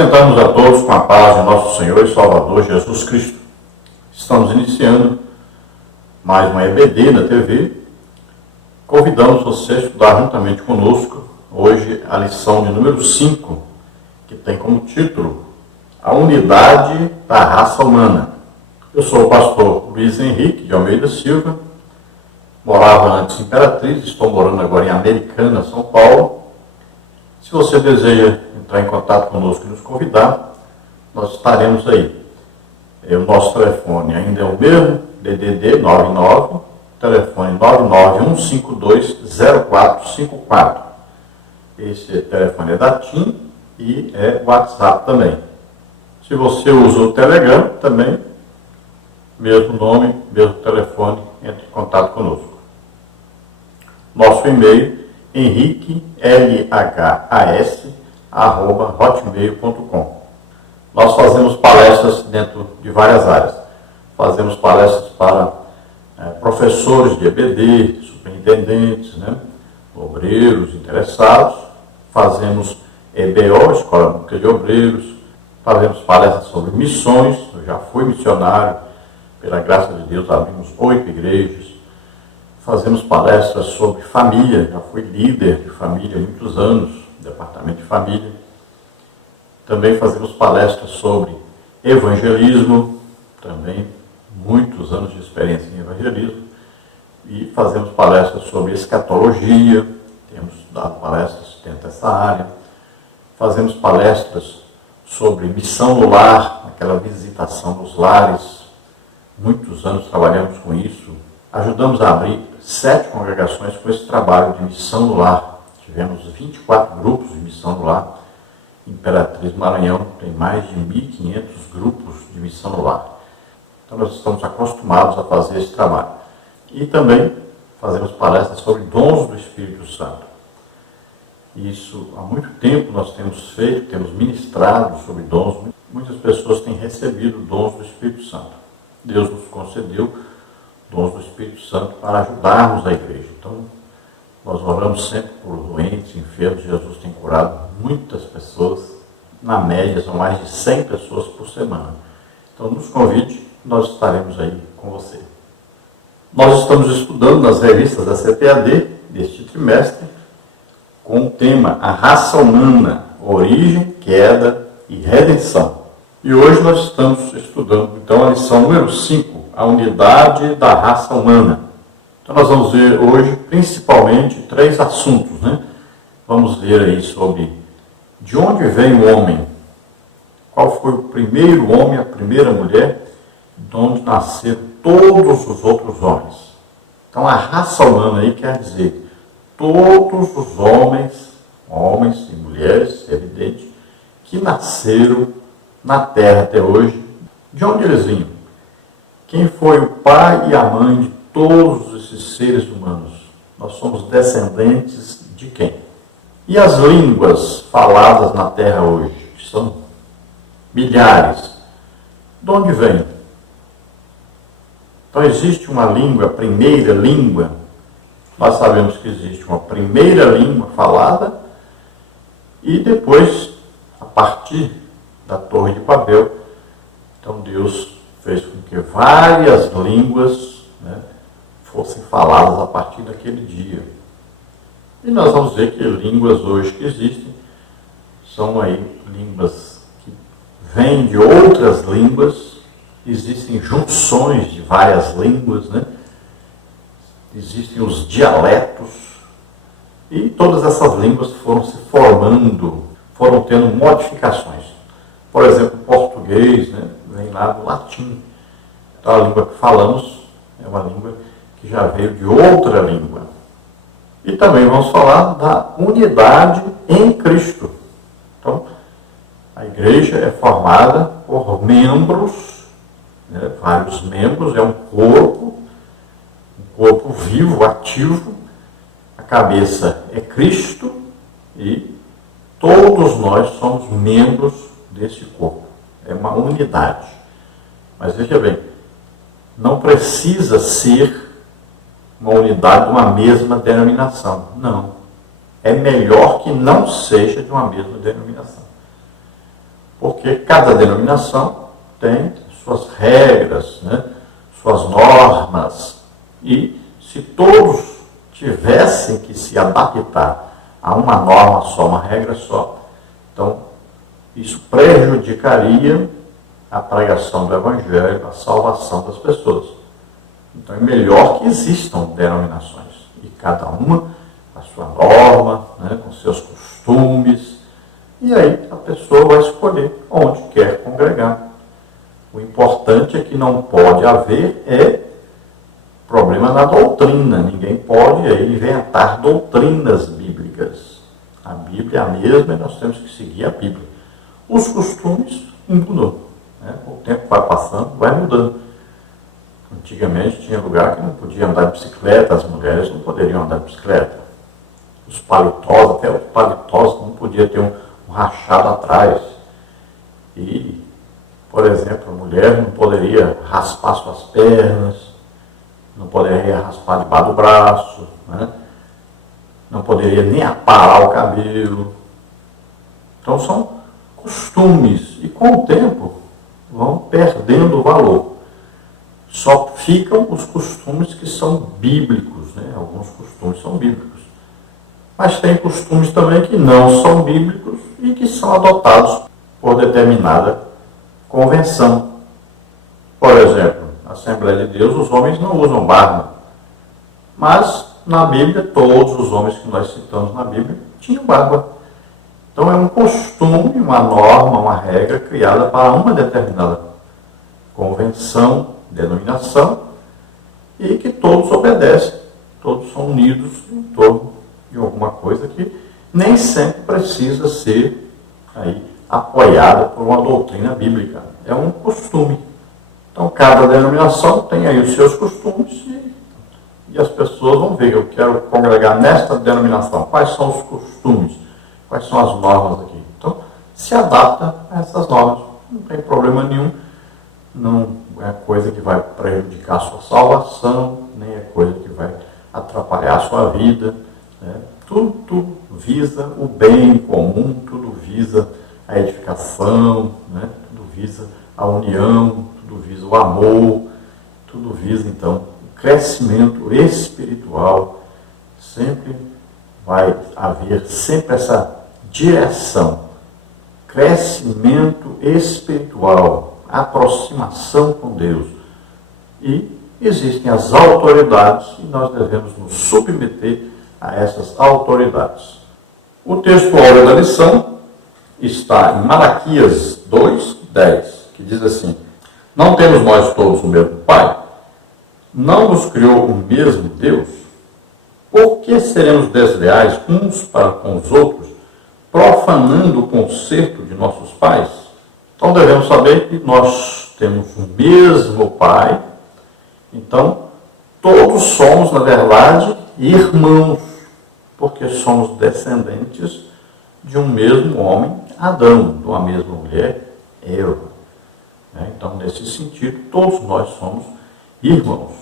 Cumprimentamos a todos com a paz de nosso Senhor e Salvador Jesus Cristo. Estamos iniciando mais uma EBD na TV. Convidamos você a estudar juntamente conosco hoje a lição de número 5, que tem como título A Unidade da Raça Humana. Eu sou o pastor Luiz Henrique de Almeida Silva, morava antes em Imperatriz, estou morando agora em Americana, São Paulo. Se você deseja entrar em contato conosco e nos convidar, nós estaremos aí. O nosso telefone ainda é o mesmo, DDD 99, telefone 991520454. Esse telefone é da TIM e é WhatsApp também. Se você usa o Telegram, também, mesmo nome, mesmo telefone, entre em contato conosco. Nosso e-mail, henriquelhas@hotmail.com. Nós fazemos palestras dentro de várias áreas. Fazemos palestras para professores de EBD, superintendentes, obreiros interessados. Fazemos EBO, Escola Bíblica de Obreiros. Fazemos palestras sobre missões. Eu já fui missionário, pela graça de Deus, abrimos 8 igrejas. Fazemos palestras sobre família, já fui líder de família há muitos anos, departamento de família. Também fazemos palestras sobre evangelismo, também muitos anos de experiência em evangelismo. E fazemos palestras sobre escatologia, temos dado palestras dentro dessa área. Fazemos palestras sobre missão no lar, aquela visitação dos lares. Muitos anos trabalhamos com isso. Ajudamos a abrir 7 congregações com esse trabalho de missão no lar. Tivemos 24 grupos de missão no lar. Imperatriz Maranhão tem mais de 1.500 grupos de missão no lar. Então nós estamos acostumados a fazer esse trabalho. E também fazemos palestras sobre dons do Espírito Santo. Isso há muito tempo nós temos feito, temos ministrado sobre dons. Muitas pessoas têm recebido dons do Espírito Santo. Deus nos concedeu dons do Espírito Santo para ajudarmos a igreja. Então, nós oramos sempre por doentes, enfermos. Jesus tem curado muitas pessoas. Na média, são mais de 100 pessoas por semana. Então, nos convide, nós estaremos aí com você. Nós estamos estudando nas revistas da CPAD, deste trimestre, com o tema A Raça Humana, Origem, Queda e Redenção. E hoje nós estamos estudando, então, a lição número 5, a unidade da raça humana. Então nós vamos ver hoje, principalmente, 3 assuntos, Vamos ver aí sobre de onde vem o homem, qual foi o primeiro homem, a primeira mulher, de onde nasceram todos os outros homens. Então a raça humana aí quer dizer todos os homens e mulheres, é evidente, que nasceram na terra até hoje. De onde eles vinham? Quem foi o pai e a mãe de todos esses seres humanos? Nós somos descendentes de quem? E as línguas faladas na terra hoje, que são milhares, de onde vêm? Então existe uma língua, a primeira língua. Nós sabemos que existe uma primeira língua falada e depois, a partir da Torre de Babel, então Deus fez com que várias línguas fossem faladas a partir daquele dia. E nós vamos ver que línguas hoje que existem são aí línguas que vêm de outras línguas, existem junções de várias línguas, Existem os dialetos, e todas essas línguas foram se formando, foram tendo modificações. Por exemplo, o português, vem lá do latim. Então, a língua que falamos é uma língua que já veio de outra língua. E também vamos falar da unidade em Cristo. Então, a igreja é formada por membros, vários membros, é um corpo vivo, ativo. A cabeça é Cristo e todos nós somos membros desse corpo. É uma unidade. Mas veja bem, não precisa ser uma unidade de uma mesma denominação. Não. É melhor que não seja de uma mesma denominação. Porque cada denominação tem suas regras, né? Suas normas, e se todos tivessem que se adaptar a uma norma só, uma regra só, então isso prejudicaria a pregação do Evangelho, a salvação das pessoas. Então é melhor que existam denominações, e cada uma a sua norma, né, com seus costumes, e aí a pessoa vai escolher onde quer congregar. O importante é que não pode haver problema na doutrina. Ninguém pode inventar doutrinas bíblicas. A Bíblia é a mesma e nós temos que seguir a Bíblia. Os costumes mudam, né? O tempo vai passando, vai mudando. Antigamente tinha lugar que não podia andar de bicicleta, as mulheres não poderiam andar de bicicleta. Os paletós, até os paletós não podia ter um rachado atrás. E, por exemplo, a mulher não poderia raspar suas pernas, não poderia raspar debaixo do braço, né? Não poderia nem aparar o cabelo. Então são costumes, e com o tempo vão perdendo o valor. Só ficam os costumes que são bíblicos, né? Alguns costumes são bíblicos. Mas tem costumes também que não são bíblicos e que são adotados por determinada convenção. Por exemplo, na Assembleia de Deus, os homens não usam barba. Mas, na Bíblia, todos os homens que nós citamos na Bíblia tinham barba. Então, é um costume, uma norma, uma regra criada para uma determinada convenção, denominação, e que todos obedecem, todos são unidos em torno de alguma coisa que nem sempre precisa ser apoiada por uma doutrina bíblica. É um costume. Então, cada denominação tem aí os seus costumes e as pessoas vão ver, eu quero congregar nesta denominação. Quais são os costumes? Quais são as normas aqui? Então, se adapta a essas normas. Não tem problema nenhum. Não é coisa que vai prejudicar a sua salvação, nem é coisa que vai atrapalhar a sua vida. Né? Tudo visa o bem comum, tudo visa a edificação, né? Tudo visa a união, tudo visa o amor, tudo visa, então, o crescimento espiritual. Sempre vai haver sempre essa direção, crescimento espiritual, aproximação com Deus. E existem as autoridades e nós devemos nos submeter a essas autoridades. O texto-áureo da lição está em Malaquias 2:10, que diz assim: não temos nós todos o mesmo Pai? Não nos criou o mesmo Deus? Por que seremos desleais uns para com os outros, profanando o concerto de nossos pais? Então devemos saber que nós temos o mesmo Pai, então todos somos, na verdade, irmãos, porque somos descendentes de um mesmo homem, Adão, de uma mesma mulher, Eva. Então, nesse sentido, todos nós somos irmãos.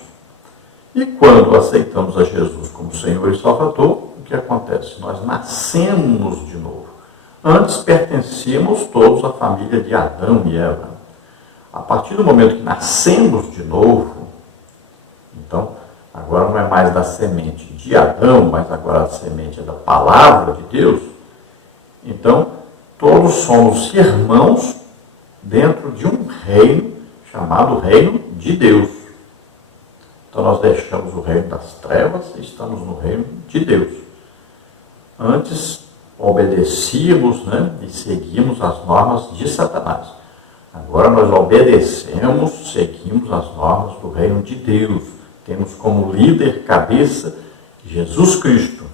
E quando aceitamos a Jesus como Senhor e Salvador, o que acontece? Nós nascemos de novo. Antes pertencíamos todos à família de Adão e Eva. A partir do momento que nascemos de novo, então, agora não é mais da semente de Adão, mas agora a semente é da palavra de Deus. Então, todos somos irmãos dentro de um reino chamado Reino de Deus. Então, nós deixamos o reino das trevas e estamos no reino de Deus. Antes, obedecíamos, e seguimos as normas de Satanás. Agora, nós obedecemos, seguimos as normas do reino de Deus. Temos como líder, cabeça, Jesus Cristo.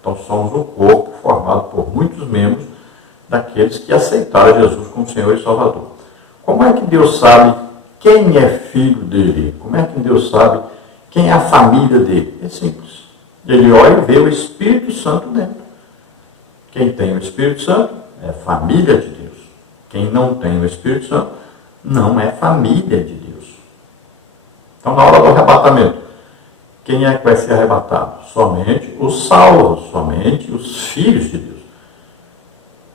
Então, somos um corpo formado por muitos membros daqueles que aceitaram Jesus como Senhor e Salvador. Como é que Deus sabe quem é filho dele? Como é que Deus sabe quem é a família dele? É simples. Ele olha e vê o Espírito Santo dentro. Quem tem o Espírito Santo é família de Deus. Quem não tem o Espírito Santo não é família de Deus. Então, na hora do arrebatamento, quem é que vai ser arrebatado? Somente os salvos, somente os filhos de Deus.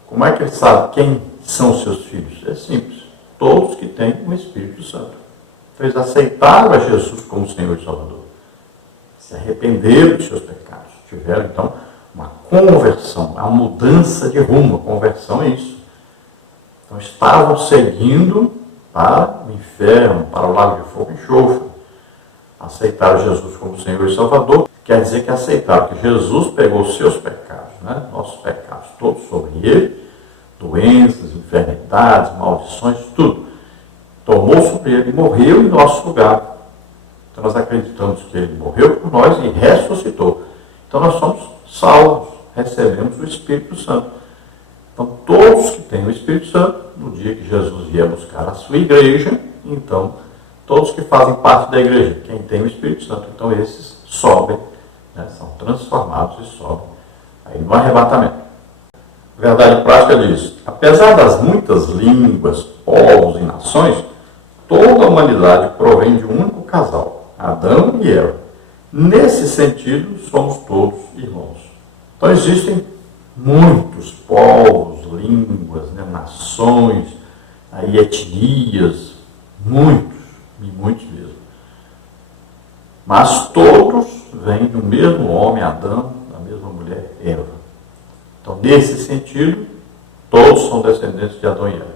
Como é que ele sabe quem são seus filhos? É simples. Todos que têm o Espírito Santo. Então eles aceitaram a Jesus como Senhor e Salvador. Se arrependeram dos seus pecados. Tiveram, então, uma conversão, uma mudança de rumo. A conversão é isso. Então estavam seguindo para o inferno, para o lago de fogo e enxofre. Aceitaram Jesus como Senhor e Salvador, quer dizer que aceitaram que Jesus pegou os seus pecados, nossos pecados, todos sobre ele, doenças, enfermidades, maldições, tudo. Tomou sobre ele e morreu em nosso lugar. Então nós acreditamos que ele morreu por nós e ressuscitou. Então nós somos salvos, recebemos o Espírito Santo. Então todos que têm o Espírito Santo, no dia que Jesus vier buscar a sua igreja, então todos que fazem parte da igreja, quem tem o Espírito Santo, então esses sobem, são transformados e sobem aí no arrebatamento. A verdade prática diz: apesar das muitas línguas, povos e nações, toda a humanidade provém de um único casal, Adão e Eva. Nesse sentido, somos todos irmãos. Então existem muitos povos, línguas, nações, aí etnias, muitos mesmo. Mas todos vêm do mesmo homem, Adão, da mesma mulher, Eva. Então, nesse sentido, todos são descendentes de Adão e Eva.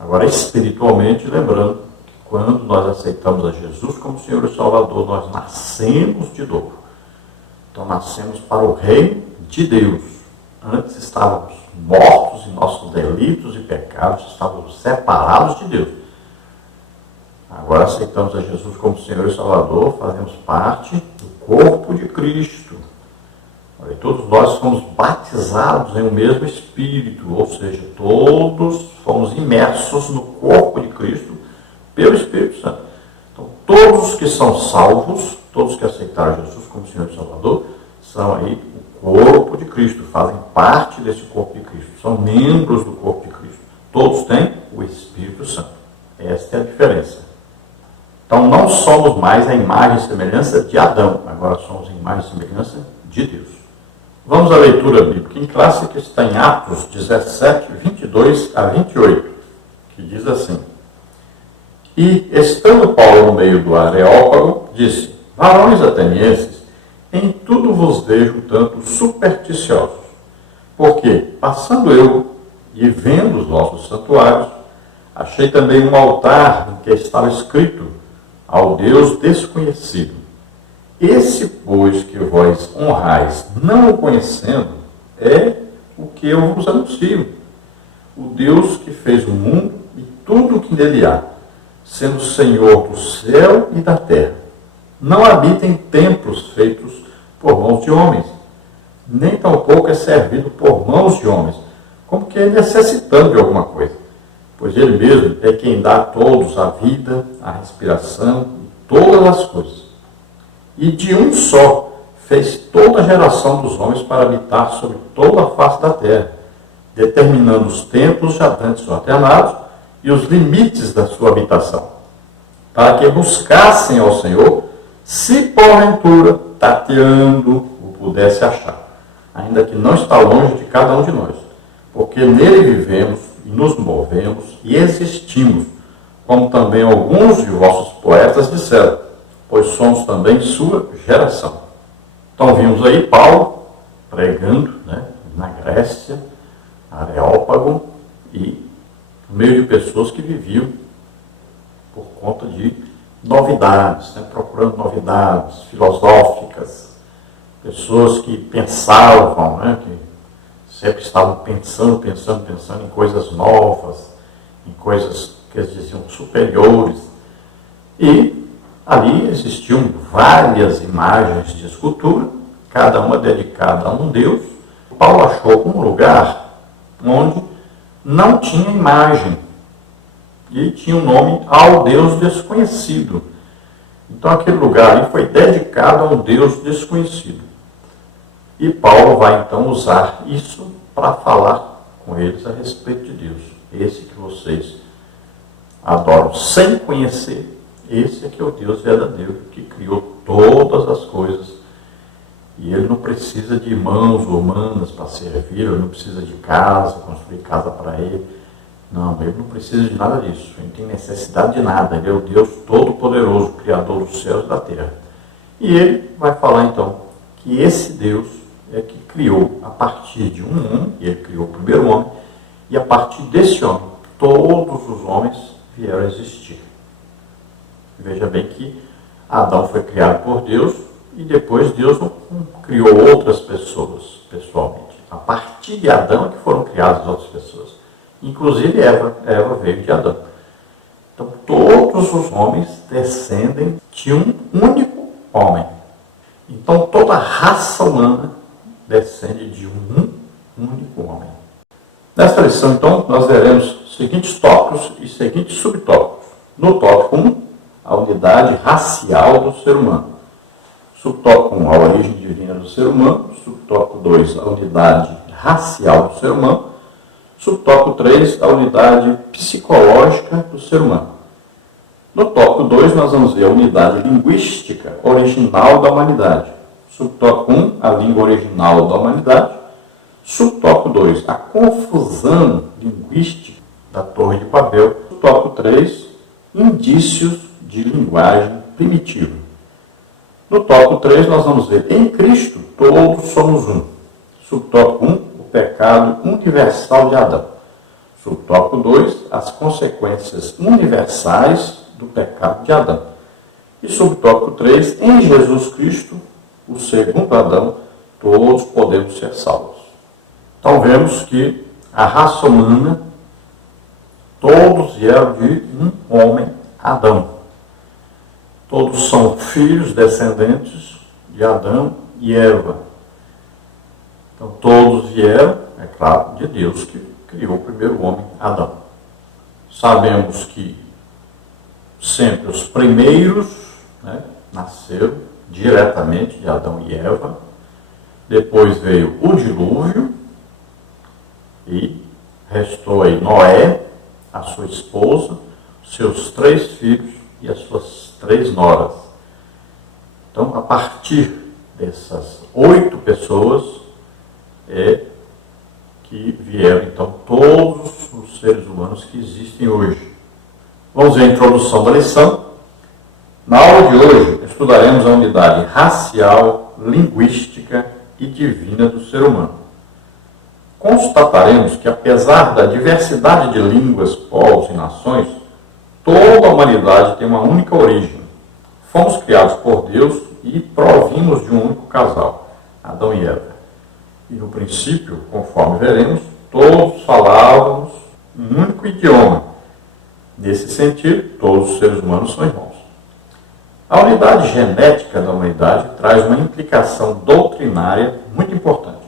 Agora, espiritualmente, lembrando que quando nós aceitamos a Jesus como Senhor e Salvador, nós nascemos de novo. Então, nascemos para o reino de Deus. Antes estávamos mortos em nossos delitos e pecados, estávamos separados de Deus. Agora aceitamos a Jesus como Senhor e Salvador, fazemos parte do corpo de Cristo. E todos nós fomos batizados em um mesmo Espírito, ou seja, todos fomos imersos no corpo de Cristo pelo Espírito Santo. Então, todos que são salvos, todos que aceitaram Jesus como Senhor e Salvador, são aí o corpo de Cristo, fazem parte desse corpo de Cristo, são membros do corpo de Cristo. Todos têm o Espírito Santo. Esta é a diferença. Então, não somos mais a imagem e semelhança de Adão, agora somos a imagem e semelhança de Deus. Vamos à leitura bíblica em classe, que está em Atos 17, 22 a 28, que diz assim: E, estando Paulo no meio do Areópago, disse: Varões atenienses, em tudo vos vejo tanto supersticiosos, porque, passando eu e vendo os vossos santuários, achei também um altar em que estava escrito: ao Deus desconhecido. Esse, pois, que vós honrais, não o conhecendo, é o que eu vos anuncio. O Deus que fez o mundo e tudo o que nele há, sendo Senhor do céu e da terra. Não habita em templos feitos por mãos de homens, nem tampouco é servido por mãos de homens, como que é necessitando de alguma coisa. Pois ele mesmo é quem dá a todos a vida, a respiração e todas as coisas. E de um só fez toda a geração dos homens para habitar sobre toda a face da terra, determinando os tempos já dantes ordenados e os limites da sua habitação, para que buscassem ao Senhor, se porventura, tateando, o pudesse achar, ainda que não está longe de cada um de nós, porque nele vivemos e nos movemos e existimos, como também alguns de vossos poetas disseram, pois somos também sua geração. Então vimos aí Paulo pregando na Grécia, Areópago, e no meio de pessoas que viviam por conta de novidades, procurando novidades filosóficas, pessoas que pensavam, que sempre estavam pensando em coisas novas, em coisas que eles diziam superiores. E ali existiam várias imagens de escultura, cada uma dedicada a um deus. Paulo achou um lugar onde não tinha imagem e tinha um nome ao Deus desconhecido. Então aquele lugar ali foi dedicado a um Deus desconhecido. E Paulo vai então usar isso para falar com eles a respeito de Deus. Esse que vocês adoram sem conhecer, esse é que é o Deus verdadeiro, que criou todas as coisas. E ele não precisa de mãos humanas para servir, ele não precisa de casa, construir casa para ele. Não, ele não precisa de nada disso, ele não tem necessidade de nada, ele é o Deus Todo-Poderoso, Criador dos céus e da terra. E ele vai falar então que esse Deus é que criou a partir de um homem, e ele criou o primeiro homem, e a partir desse homem, todos os homens vieram a existir. Veja bem que Adão foi criado por Deus, e depois Deus não criou outras pessoas, pessoalmente. A partir de Adão é que foram criadas outras pessoas. Inclusive Eva veio de Adão. Então todos os homens descendem de um único homem. Então toda a raça humana descende de um único homem. Nesta lição, então, nós veremos seguintes tópicos e seguintes subtópicos. No tópico 1, a unidade racial do ser humano. Subtópico 1, a origem divina do ser humano. Subtópico 2, a unidade racial do ser humano. Subtópico 3, a unidade psicológica do ser humano. No tópico 2, nós vamos ver a unidade linguística original da humanidade. Subtópico 1, a língua original da humanidade. Subtópico 2, a confusão linguística da Torre de Babel. Subtópico 3, indícios de linguagem primitiva. No tópico 3, nós vamos ver, em Cristo, todos somos um. Subtópico 1, o pecado universal de Adão. Subtópico 2, as consequências universais do pecado de Adão. E subtópico 3, em Jesus Cristo, o segundo Adão, todos podemos ser salvos. Então vemos que a raça humana, todos vieram de um homem, Adão. Todos são filhos, descendentes de Adão e Eva. Então todos vieram, é claro, de Deus que criou o primeiro homem, Adão. Sabemos que sempre os primeiros nasceram diretamente de Adão e Eva. Depois veio o dilúvio e restou aí Noé, a sua esposa, seus 3 filhos e as suas 3 noras. Então, a partir dessas 8 pessoas que vieram, então, todos os seres humanos que existem hoje. Vamos ver a introdução da lição. Na aula de hoje, estudaremos a unidade racial, linguística e divina do ser humano. Constataremos que, apesar da diversidade de línguas, povos e nações, toda a humanidade tem uma única origem. Fomos criados por Deus e provimos de um único casal, Adão e Eva. E no princípio, conforme veremos, todos falávamos um único idioma. Nesse sentido, todos os seres humanos são irmãos. A unidade genética da humanidade traz uma implicação doutrinária muito importante.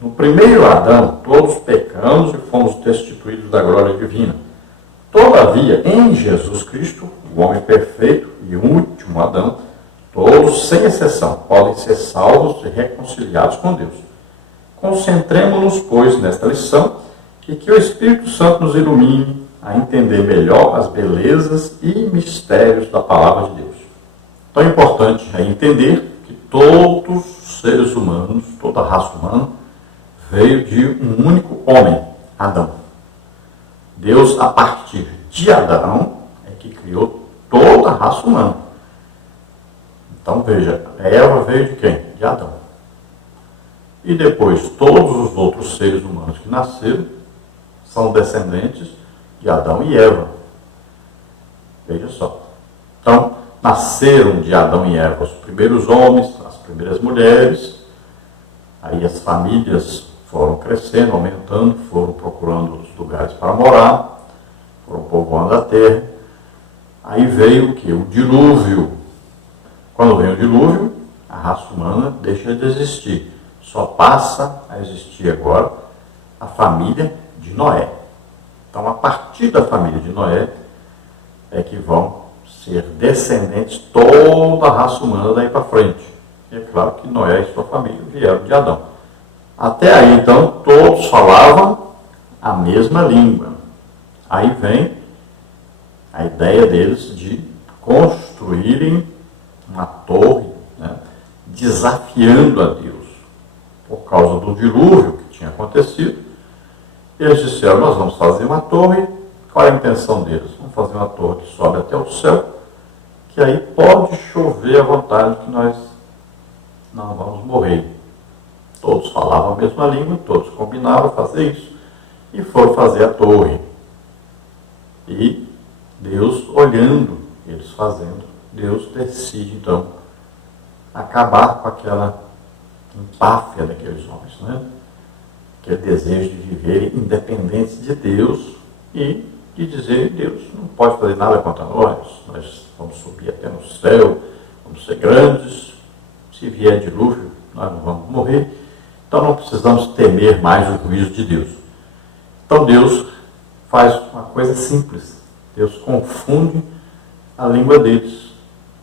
No primeiro Adão, todos pecamos e fomos destituídos da glória divina. Todavia, em Jesus Cristo, o homem perfeito e o último Adão, todos, sem exceção, podem ser salvos e reconciliados com Deus. Concentremo-nos, pois, nesta lição e que o Espírito Santo nos ilumine a entender melhor as belezas e mistérios da palavra de Deus. Então é importante entender que todos os seres humanos, toda a raça humana, veio de um único homem, Adão. Deus, a partir de Adão, é que criou toda a raça humana. Então veja, Eva veio de quem? De Adão. E depois, todos os outros seres humanos que nasceram são descendentes de Adão e Eva. Veja só. Então, nasceram de Adão e Eva os primeiros homens, as primeiras mulheres, aí as famílias foram crescendo, aumentando, foram procurando os lugares para morar, foram povoando a terra. Aí veio o que? O dilúvio. Quando vem o dilúvio, a raça humana deixa de existir. Só passa a existir agora a família de Noé. Então, a partir da família de Noé, é que vão ser descendentes toda a raça humana daí para frente. E é claro que Noé e sua família vieram de Adão. Até aí, então, todos falavam a mesma língua. Aí vem a ideia deles de construírem uma torre, desafiando a Deus. Por causa do dilúvio que tinha acontecido, Eles disseram, nós vamos fazer uma torre. Qual é a intenção deles? Vamos fazer uma torre que sobe até o céu, que aí pode chover à vontade, que nós não vamos morrer. Todos falavam a mesma língua, todos combinavam fazer isso, e foram fazer a torre. E Deus olhando eles fazendo, Deus decide então acabar com aquela empáfia daqueles homens, né? Aquele desejo de viverem independentes de Deus e de dizer, Deus não pode fazer nada contra nós vamos subir até no céu, vamos ser grandes, se vier dilúvio nós não vamos morrer, então não precisamos temer mais o juízo de Deus. Então Deus faz uma coisa simples, Deus confunde a língua deles,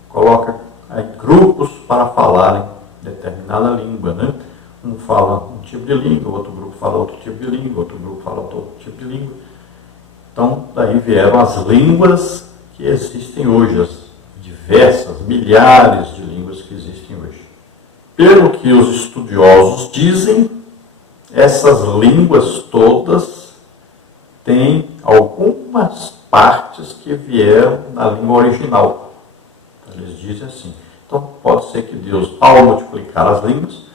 coloca aí grupos para falarem determinada língua, né? Um fala um tipo de língua, outro grupo fala outro tipo de língua, outro grupo fala outro tipo de língua. Então, daí vieram as línguas que existem hoje, as diversas, milhares de línguas que existem hoje. Pelo que os estudiosos dizem, essas línguas todas têm algumas partes que vieram da língua original. Eles dizem assim. Então, pode ser que Deus, ao multiplicar as línguas,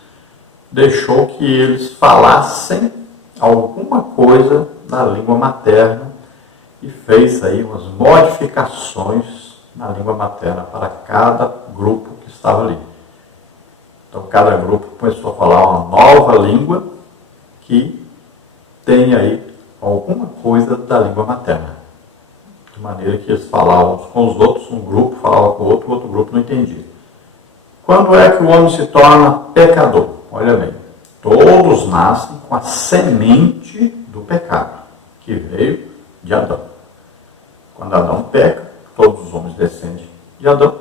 deixou que eles falassem alguma coisa na língua materna e fez aí umas modificações na língua materna para cada grupo que estava ali. Então, cada grupo começou a falar uma nova língua que tem aí alguma coisa da língua materna. De maneira que eles falavam uns com os outros, um grupo falava com o outro grupo não entendia. Quando é que o homem se torna pecador? Olha bem, todos nascem com a semente do pecado, que veio de Adão. Quando Adão peca, todos os homens descendem de Adão.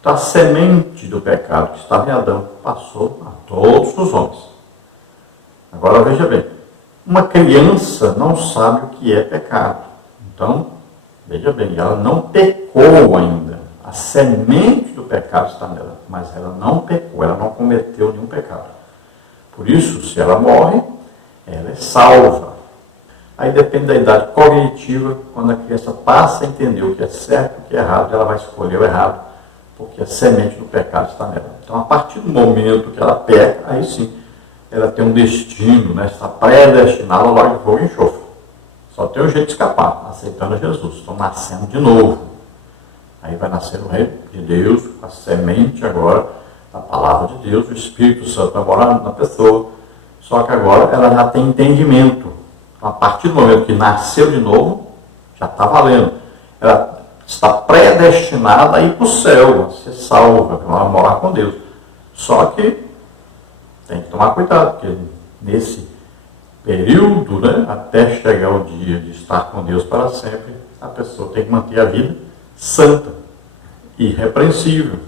Então a semente do pecado que estava em Adão passou a todos os homens. Agora veja bem, uma criança não sabe o que é pecado. Então, veja bem, ela não pecou ainda. A semente do pecado está nela, mas ela não pecou, ela não cometeu nenhum pecado. Por isso, se ela morre, ela é salva. Aí depende da idade cognitiva, quando a criança passa a entender o que é certo e o que é errado, ela vai escolher o errado, porque a semente do pecado está nela. Então, a partir do momento que ela peca, aí sim, ela tem um destino, né? Está predestinada ao lago de fogo e enxofre. Só tem um jeito de escapar, aceitando Jesus. Estão nascendo de novo. Aí vai nascer o reino de Deus, a semente agora, a palavra de Deus, o Espírito Santo vai morar na pessoa. Só que agora ela já tem entendimento. A partir do momento que nasceu de novo, já está valendo. Ela está predestinada a ir para o céu, a ser salva, a morar com Deus. Só que tem que tomar cuidado, porque nesse período, né, até chegar o dia de estar com Deus para sempre, a pessoa tem que manter a vida santa, irrepreensível,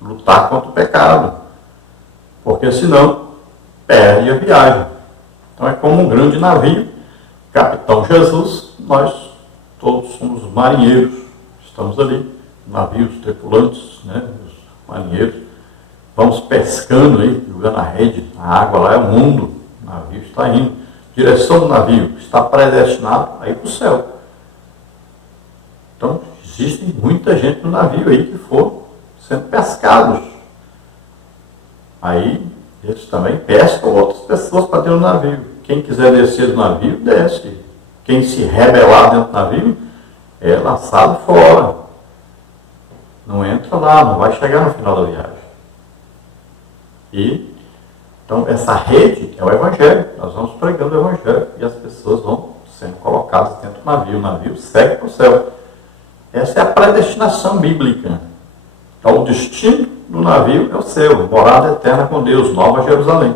lutar contra o pecado, porque senão perde a viagem. Então é como um grande navio, Capitão Jesus, nós todos somos marinheiros, estamos ali, navios, tripulantes, né, os marinheiros, vamos pescando aí, jogando a rede, a água lá é o mundo, o navio está indo, direção do navio, está predestinado a ir para o céu. Então, existe muita gente no navio aí que foram sendo pescados. Aí, eles também pescam outras pessoas para dentro do navio. Quem quiser descer do navio, desce. Quem se rebelar dentro do navio, é lançado fora. Não entra lá, não vai chegar no final da viagem. E, então, essa rede é o Evangelho. Nós vamos pregando o Evangelho e as pessoas vão sendo colocadas dentro do navio. O navio segue para o céu. Essa é a predestinação bíblica. Então, o destino do navio é o céu, morada eterna com Deus, Nova Jerusalém.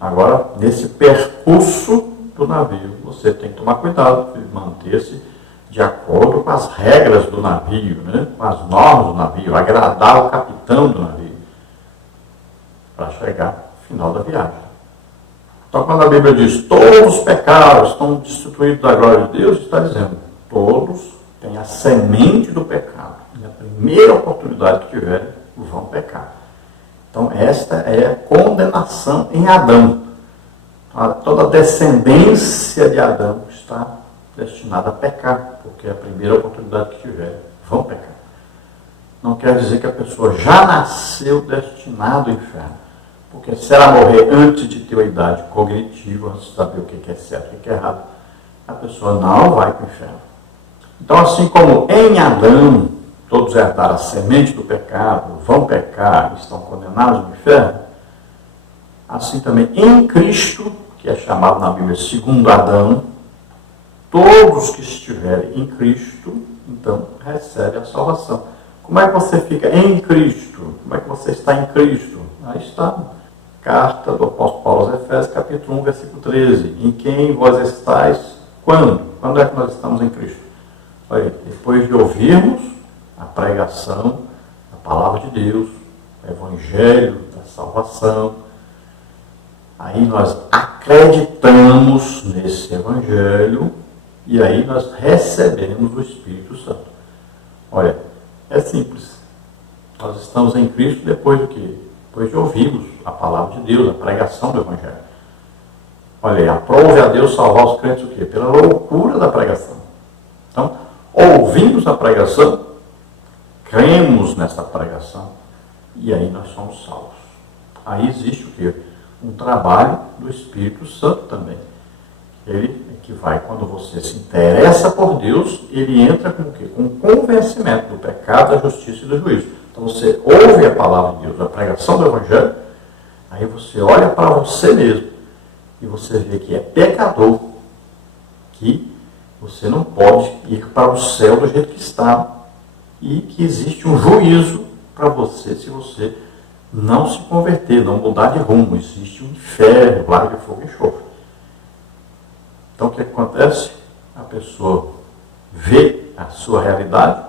Agora, nesse percurso do navio, você tem que tomar cuidado, manter-se de acordo com as regras do navio, né? Com as normas do navio, agradar o capitão do navio, para chegar ao final da viagem. Então, quando a Bíblia diz todos os pecados estão destituídos da glória de Deus, está dizendo todos têm a semente do pecado. Na primeira oportunidade que tiverem, vão pecar. Então, esta é a condenação em Adão. Então, toda a descendência de Adão está destinada a pecar, porque é a primeira oportunidade que tiver, vão pecar. Não quer dizer que a pessoa já nasceu destinada ao inferno, porque se ela morrer antes de ter a idade cognitiva, antes de saber o que é certo e o que é errado, a pessoa não vai para o inferno. Então, assim como em Adão, todos herdaram a semente do pecado, vão pecar e estão condenados no inferno, assim também em Cristo, que é chamado na Bíblia segundo Adão, todos que estiverem em Cristo, então, recebem a salvação. Como é que você fica em Cristo? Como é que você está em Cristo? Aí está. Carta do apóstolo Paulo aos Efésios, capítulo 1, versículo 13. Em quem vós estáis? Quando? Quando é que nós estamos em Cristo? Olha, depois de ouvirmos a pregação da palavra de Deus, o evangelho da salvação, aí nós acreditamos nesse evangelho e aí nós recebemos o Espírito Santo. Olha, é simples. Nós estamos em Cristo depois do quê? Depois de ouvirmos a palavra de Deus, a pregação do evangelho. Olha aí, aprove a Deus salvar os crentes o quê? Pela loucura da pregação. Então, ouvimos a pregação, cremos nessa pregação e aí nós somos salvos. Aí existe o quê? Um trabalho do Espírito Santo também. Ele é que vai, quando você se interessa por Deus, ele entra com o quê? Com o convencimento do pecado, da justiça e do juízo. Então você ouve a palavra de Deus, a pregação do Evangelho, aí você olha para você mesmo e você vê que é pecador, que você não pode ir para o céu do jeito que está e que existe um juízo para você se você não se converter, não mudar de rumo. Existe um inferno, lago de fogo e enxofre. Então o que acontece? A pessoa vê a sua realidade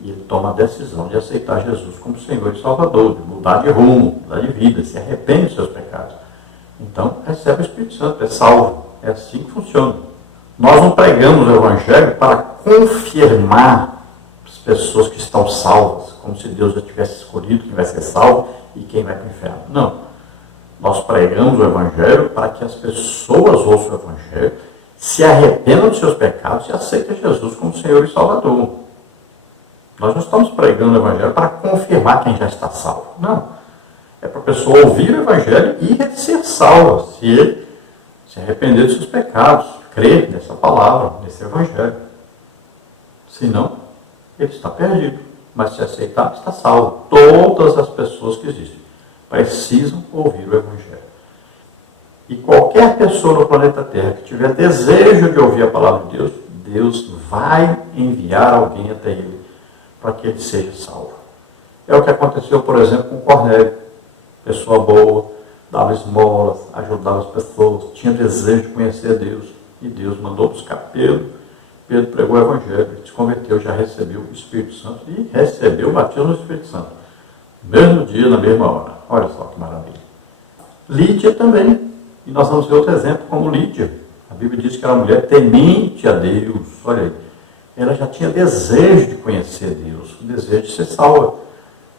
e ele toma a decisão de aceitar Jesus como Senhor e Salvador, de mudar de rumo, mudar de vida, se arrepende dos seus pecados. Então recebe o Espírito Santo, é salvo. É assim que funciona. Nós não pregamos o Evangelho para confirmar as pessoas que estão salvas, como se Deus já tivesse escolhido quem vai ser salvo e quem vai para o inferno. Não. Nós pregamos o Evangelho para que as pessoas ouçam o Evangelho, se arrependam dos seus pecados e aceitem Jesus como Senhor e Salvador. Nós não estamos pregando o Evangelho para confirmar quem já está salvo. Não. É para a pessoa ouvir o Evangelho e ser salva, se ele se arrepender dos seus pecados, crer nessa palavra, nesse Evangelho. Senão, ele está perdido. Mas se aceitar, está salvo. Todas as pessoas que existem precisam ouvir o Evangelho. E qualquer pessoa no planeta Terra que tiver desejo de ouvir a palavra de Deus, Deus vai enviar alguém até ele para que ele seja salvo. É o que aconteceu, por exemplo, com Cornélio. Pessoa boa, dava esmolas, ajudava as pessoas, tinha desejo de conhecer Deus. E Deus mandou buscar Pedro. Pedro pregou o Evangelho, ele se converteu, já recebeu o Espírito Santo e recebeu o batismo no Espírito Santo. No mesmo dia, na mesma hora. Olha só que maravilha. Lídia também. E nós vamos ver outro exemplo como Lídia. A Bíblia diz que era uma mulher temente a Deus. Olha aí. Ela já tinha desejo de conhecer Deus, desejo de ser salva. O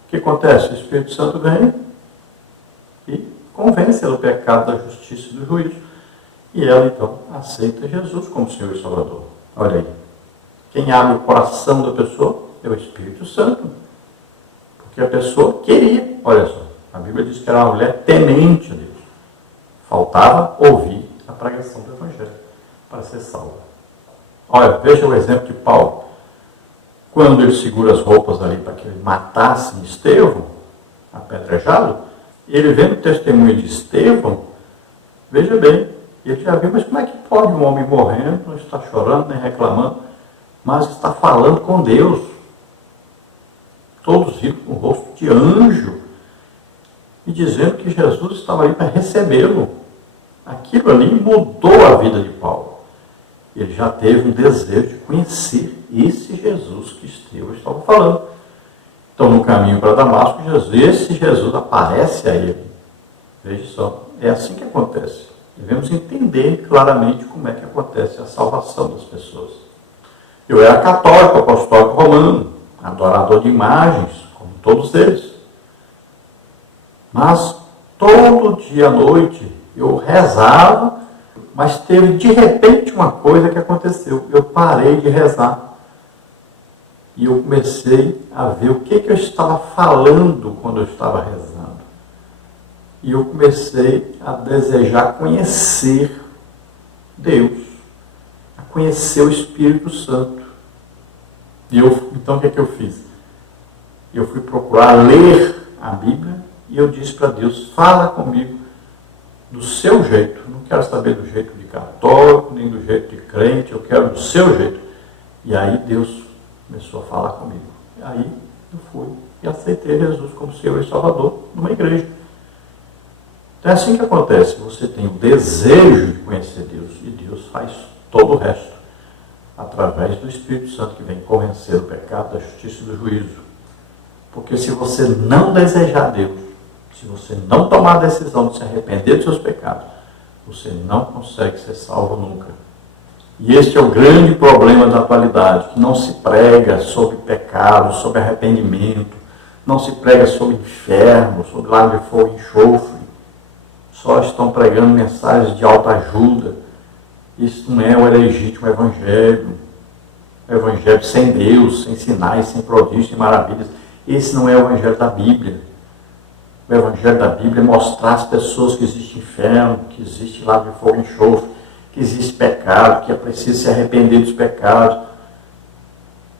que acontece? O Espírito Santo vem e convence ela do pecado, da justiça e do juízo. E ela, então, aceita Jesus como Senhor e Salvador. Olha aí. Quem abre o coração da pessoa é o Espírito Santo. Porque a pessoa queria. Olha só. A Bíblia diz que era uma mulher temente a Deus. Faltava ouvir a pregação do Evangelho para ser salva. Olha, veja o exemplo de Paulo. Quando ele segura as roupas ali para que ele matasse Estevão, apedrejado, ele vendo o testemunho de Estevão, veja bem, ele já viu, mas como é que pode um homem morrendo, não está chorando nem reclamando, mas está falando com Deus? Todos viram com o rosto de anjo e dizendo que Jesus estava ali para recebê-lo. Aquilo ali mudou a vida de Paulo. Ele já teve um desejo de conhecer esse Jesus que Estevão estava falando. Então, no caminho para Damasco, esse Jesus aparece a ele. Veja só, é assim que acontece. Devemos entender claramente como é que acontece a salvação das pessoas. Eu era católico, apostólico romano, adorador de imagens, como todos eles. Mas, todo dia à noite, Eu rezava, mas teve de repente uma coisa que aconteceu. Eu parei de rezar. E eu comecei a ver o que eu estava falando quando eu estava rezando. E eu comecei a desejar conhecer Deus, a conhecer o Espírito Santo. Então o que eu fiz? Eu fui procurar ler a Bíblia e eu disse para Deus, fala comigo do seu jeito. Não quero saber do jeito de católico, nem do jeito de crente, eu quero do seu jeito. E aí Deus começou a falar comigo. E aí eu fui e aceitei Jesus como Senhor e Salvador numa igreja. Então é assim que acontece. Você tem o desejo de conhecer Deus e Deus faz todo o resto através do Espírito Santo que vem convencer o pecado, da justiça e do juízo. Porque se você não desejar Deus, se você não tomar a decisão de se arrepender dos seus pecados, você não consegue ser salvo nunca. E este é o grande problema da atualidade, que não se prega sobre pecado, sobre arrependimento, não se prega sobre inferno, sobre lago de fogo e enxofre. Só estão pregando mensagens de autoajuda. Isso não é o legítimo evangelho. O evangelho sem Deus, sem sinais, sem prodígios e maravilhas. Esse não é o evangelho da Bíblia. O evangelho da Bíblia é mostrar às pessoas que existe inferno, que existe lago de fogo e enxofre, que existe pecado, que é preciso se arrepender dos pecados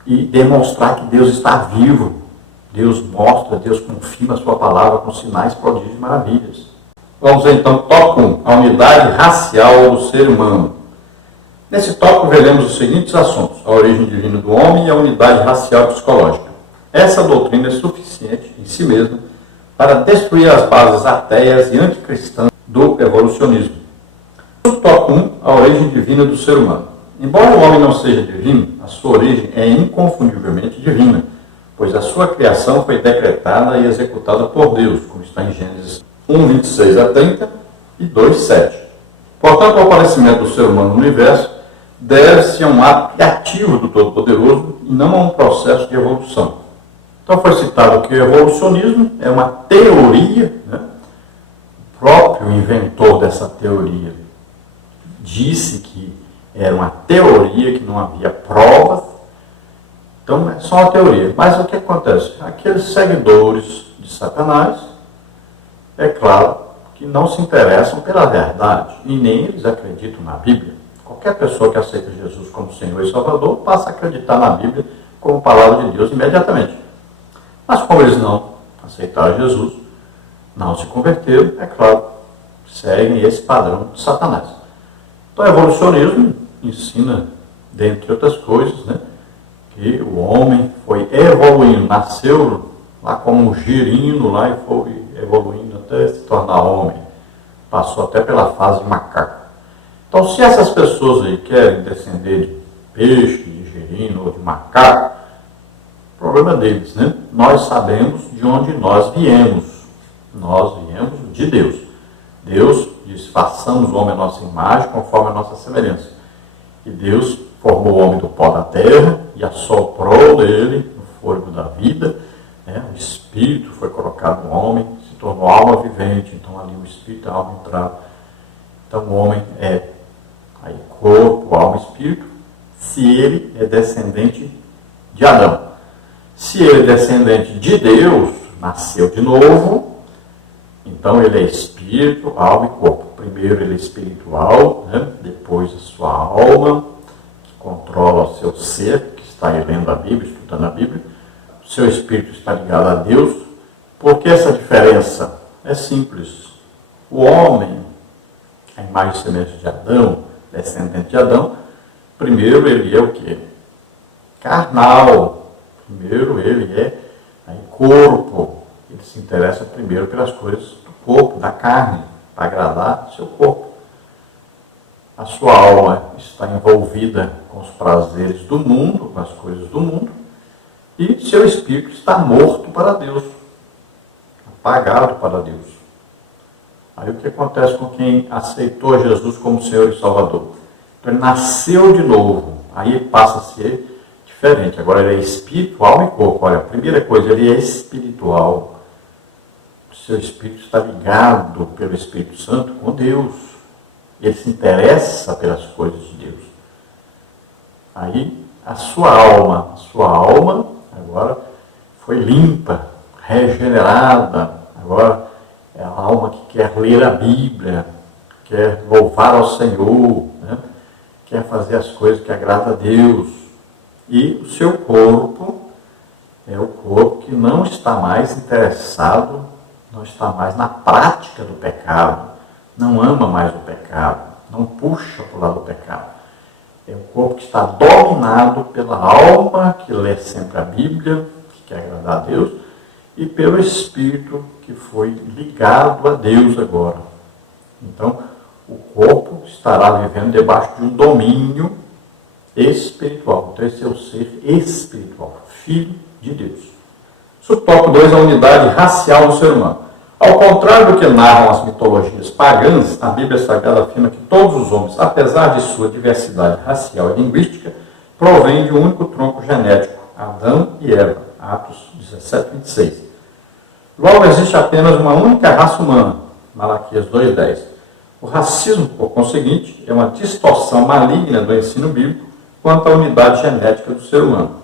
e demonstrar que Deus está vivo. Deus mostra, Deus confirma a sua palavra com sinais, prodígios e maravilhas. Vamos ver então, tópico 1, a unidade racial do ser humano. Nesse tópico veremos os seguintes assuntos: a origem divina do homem e a unidade racial psicológica. Essa doutrina é suficiente em si mesma para destruir as bases ateias e anticristãs do evolucionismo. No tópico 1, a origem divina do ser humano. Embora o homem não seja divino, a sua origem é inconfundivelmente divina, pois a sua criação foi decretada e executada por Deus, como está em Gênesis 1, 26 a 30 e 2, 7. Portanto, o aparecimento do ser humano no universo deve-se a um ato criativo do Todo-Poderoso e não a um processo de evolução. Então foi citado que o evolucionismo é uma teoria, né? O próprio inventor dessa teoria disse que era uma teoria, que não havia provas. Então é só uma teoria. Mas o que acontece? Aqueles seguidores de Satanás, é claro, que não se interessam pela verdade e nem eles acreditam na Bíblia. Qualquer pessoa que aceita Jesus como Senhor e Salvador passa a acreditar na Bíblia como palavra de Deus imediatamente. Mas como eles não aceitaram Jesus, não se converteram, é claro, seguem esse padrão de Satanás. Então o evolucionismo ensina, dentre outras coisas, né, que o homem foi evoluindo, nasceu lá como um girino lá e foi evoluindo até se tornar homem. Passou até pela fase de macaco. Então, se essas pessoas aí querem descender de peixe, de girino ou de macaco, problema deles, né? Nós sabemos de onde nós viemos. Nós viemos de Deus. Deus diz, façamos o homem à nossa imagem, conforme a nossa semelhança. E Deus formou o homem do pó da terra e assoprou dele no fôlego da vida, né? O Espírito foi colocado no homem, se tornou alma vivente. Então ali o Espírito e a alma entraram. Então o homem é aí, corpo, alma e espírito, se ele é descendente de Adão. Se ele é descendente de Deus, nasceu de novo, então ele é espírito, alma e corpo. Primeiro ele é espiritual, né? Depois a sua alma, que controla o seu ser, que está aí lendo a Bíblia, estudando a Bíblia. O seu espírito está ligado a Deus. Por que essa diferença? É simples. O homem, a imagem e semelhança de Adão, descendente de Adão, primeiro ele é o quê? Carnal. Primeiro ele é aí, corpo. Ele se interessa primeiro pelas coisas do corpo, da carne, para agradar o seu corpo. A sua alma está envolvida com os prazeres do mundo, com as coisas do mundo, e seu espírito está morto para Deus, apagado para Deus. Aí o que acontece com quem aceitou Jesus como Senhor e Salvador? Então ele nasceu de novo, aí ele passa a ser diferente. Agora ele é espiritual e corpo. Olha, a primeira coisa, ele é espiritual. seu espírito está ligado pelo Espírito Santo com Deus. Ele se interessa pelas coisas de Deus. Aí a sua alma agora foi limpa, regenerada. Agora é a alma que quer ler a Bíblia, quer louvar ao Senhor, né? Quer fazer as coisas que agradam a Deus. E o seu corpo é o corpo que não está mais interessado, não está mais na prática do pecado, não ama mais o pecado, não puxa para o lado do pecado. É o corpo que está dominado pela alma, que lê sempre a Bíblia, que quer agradar a Deus, e pelo espírito que foi ligado a Deus agora. Então, o corpo estará vivendo debaixo de um domínio espiritual. Então, esse é o ser espiritual, filho de Deus. Subtópico 2, a unidade racial do ser humano. Ao contrário do que narram as mitologias pagãs, a Bíblia Sagrada afirma que todos os homens, apesar de sua diversidade racial e linguística, provêm de um único tronco genético, Adão e Eva, Atos 17, 26. Logo, existe apenas uma única raça humana, Malaquias 2,10. O racismo, por conseguinte, é uma distorção maligna do ensino bíblico quanto à unidade genética do ser humano.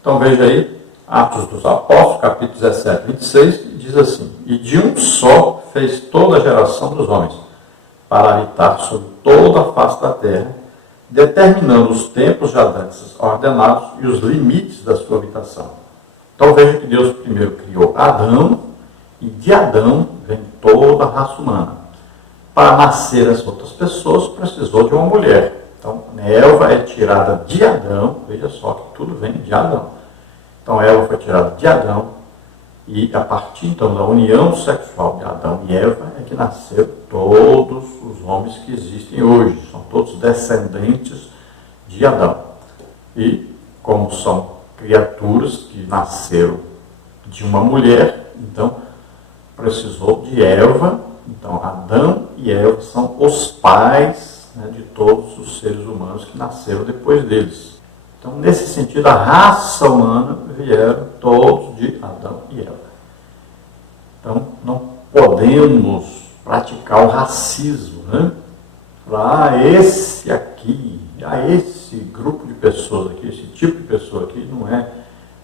Então veja aí, Atos dos Apóstolos, capítulo 17, 26, diz assim: E de um só fez toda a geração dos homens, para habitar sobre toda a face da terra, determinando os tempos já dantes ordenados e os limites da sua habitação. Então veja que Deus primeiro criou Adão, e de Adão vem toda a raça humana. Para nascer as outras pessoas, precisou de uma mulher. Então, Eva é tirada de Adão, veja só que tudo vem de Adão. Então, Eva foi tirada de Adão, e a partir então da união sexual de Adão e Eva é que nasceram todos os homens que existem hoje. São todos descendentes de Adão. E, como são criaturas que nasceram de uma mulher, então precisou de Eva. Então, Adão e Eva são os pais, né, de todos os seres humanos que nasceram depois deles. Então, nesse sentido, a raça humana vieram todos de Adão e Eva. Então, não podemos praticar o racismo, né? Falar, esse aqui, esse grupo de pessoas aqui, esse tipo de pessoa aqui não é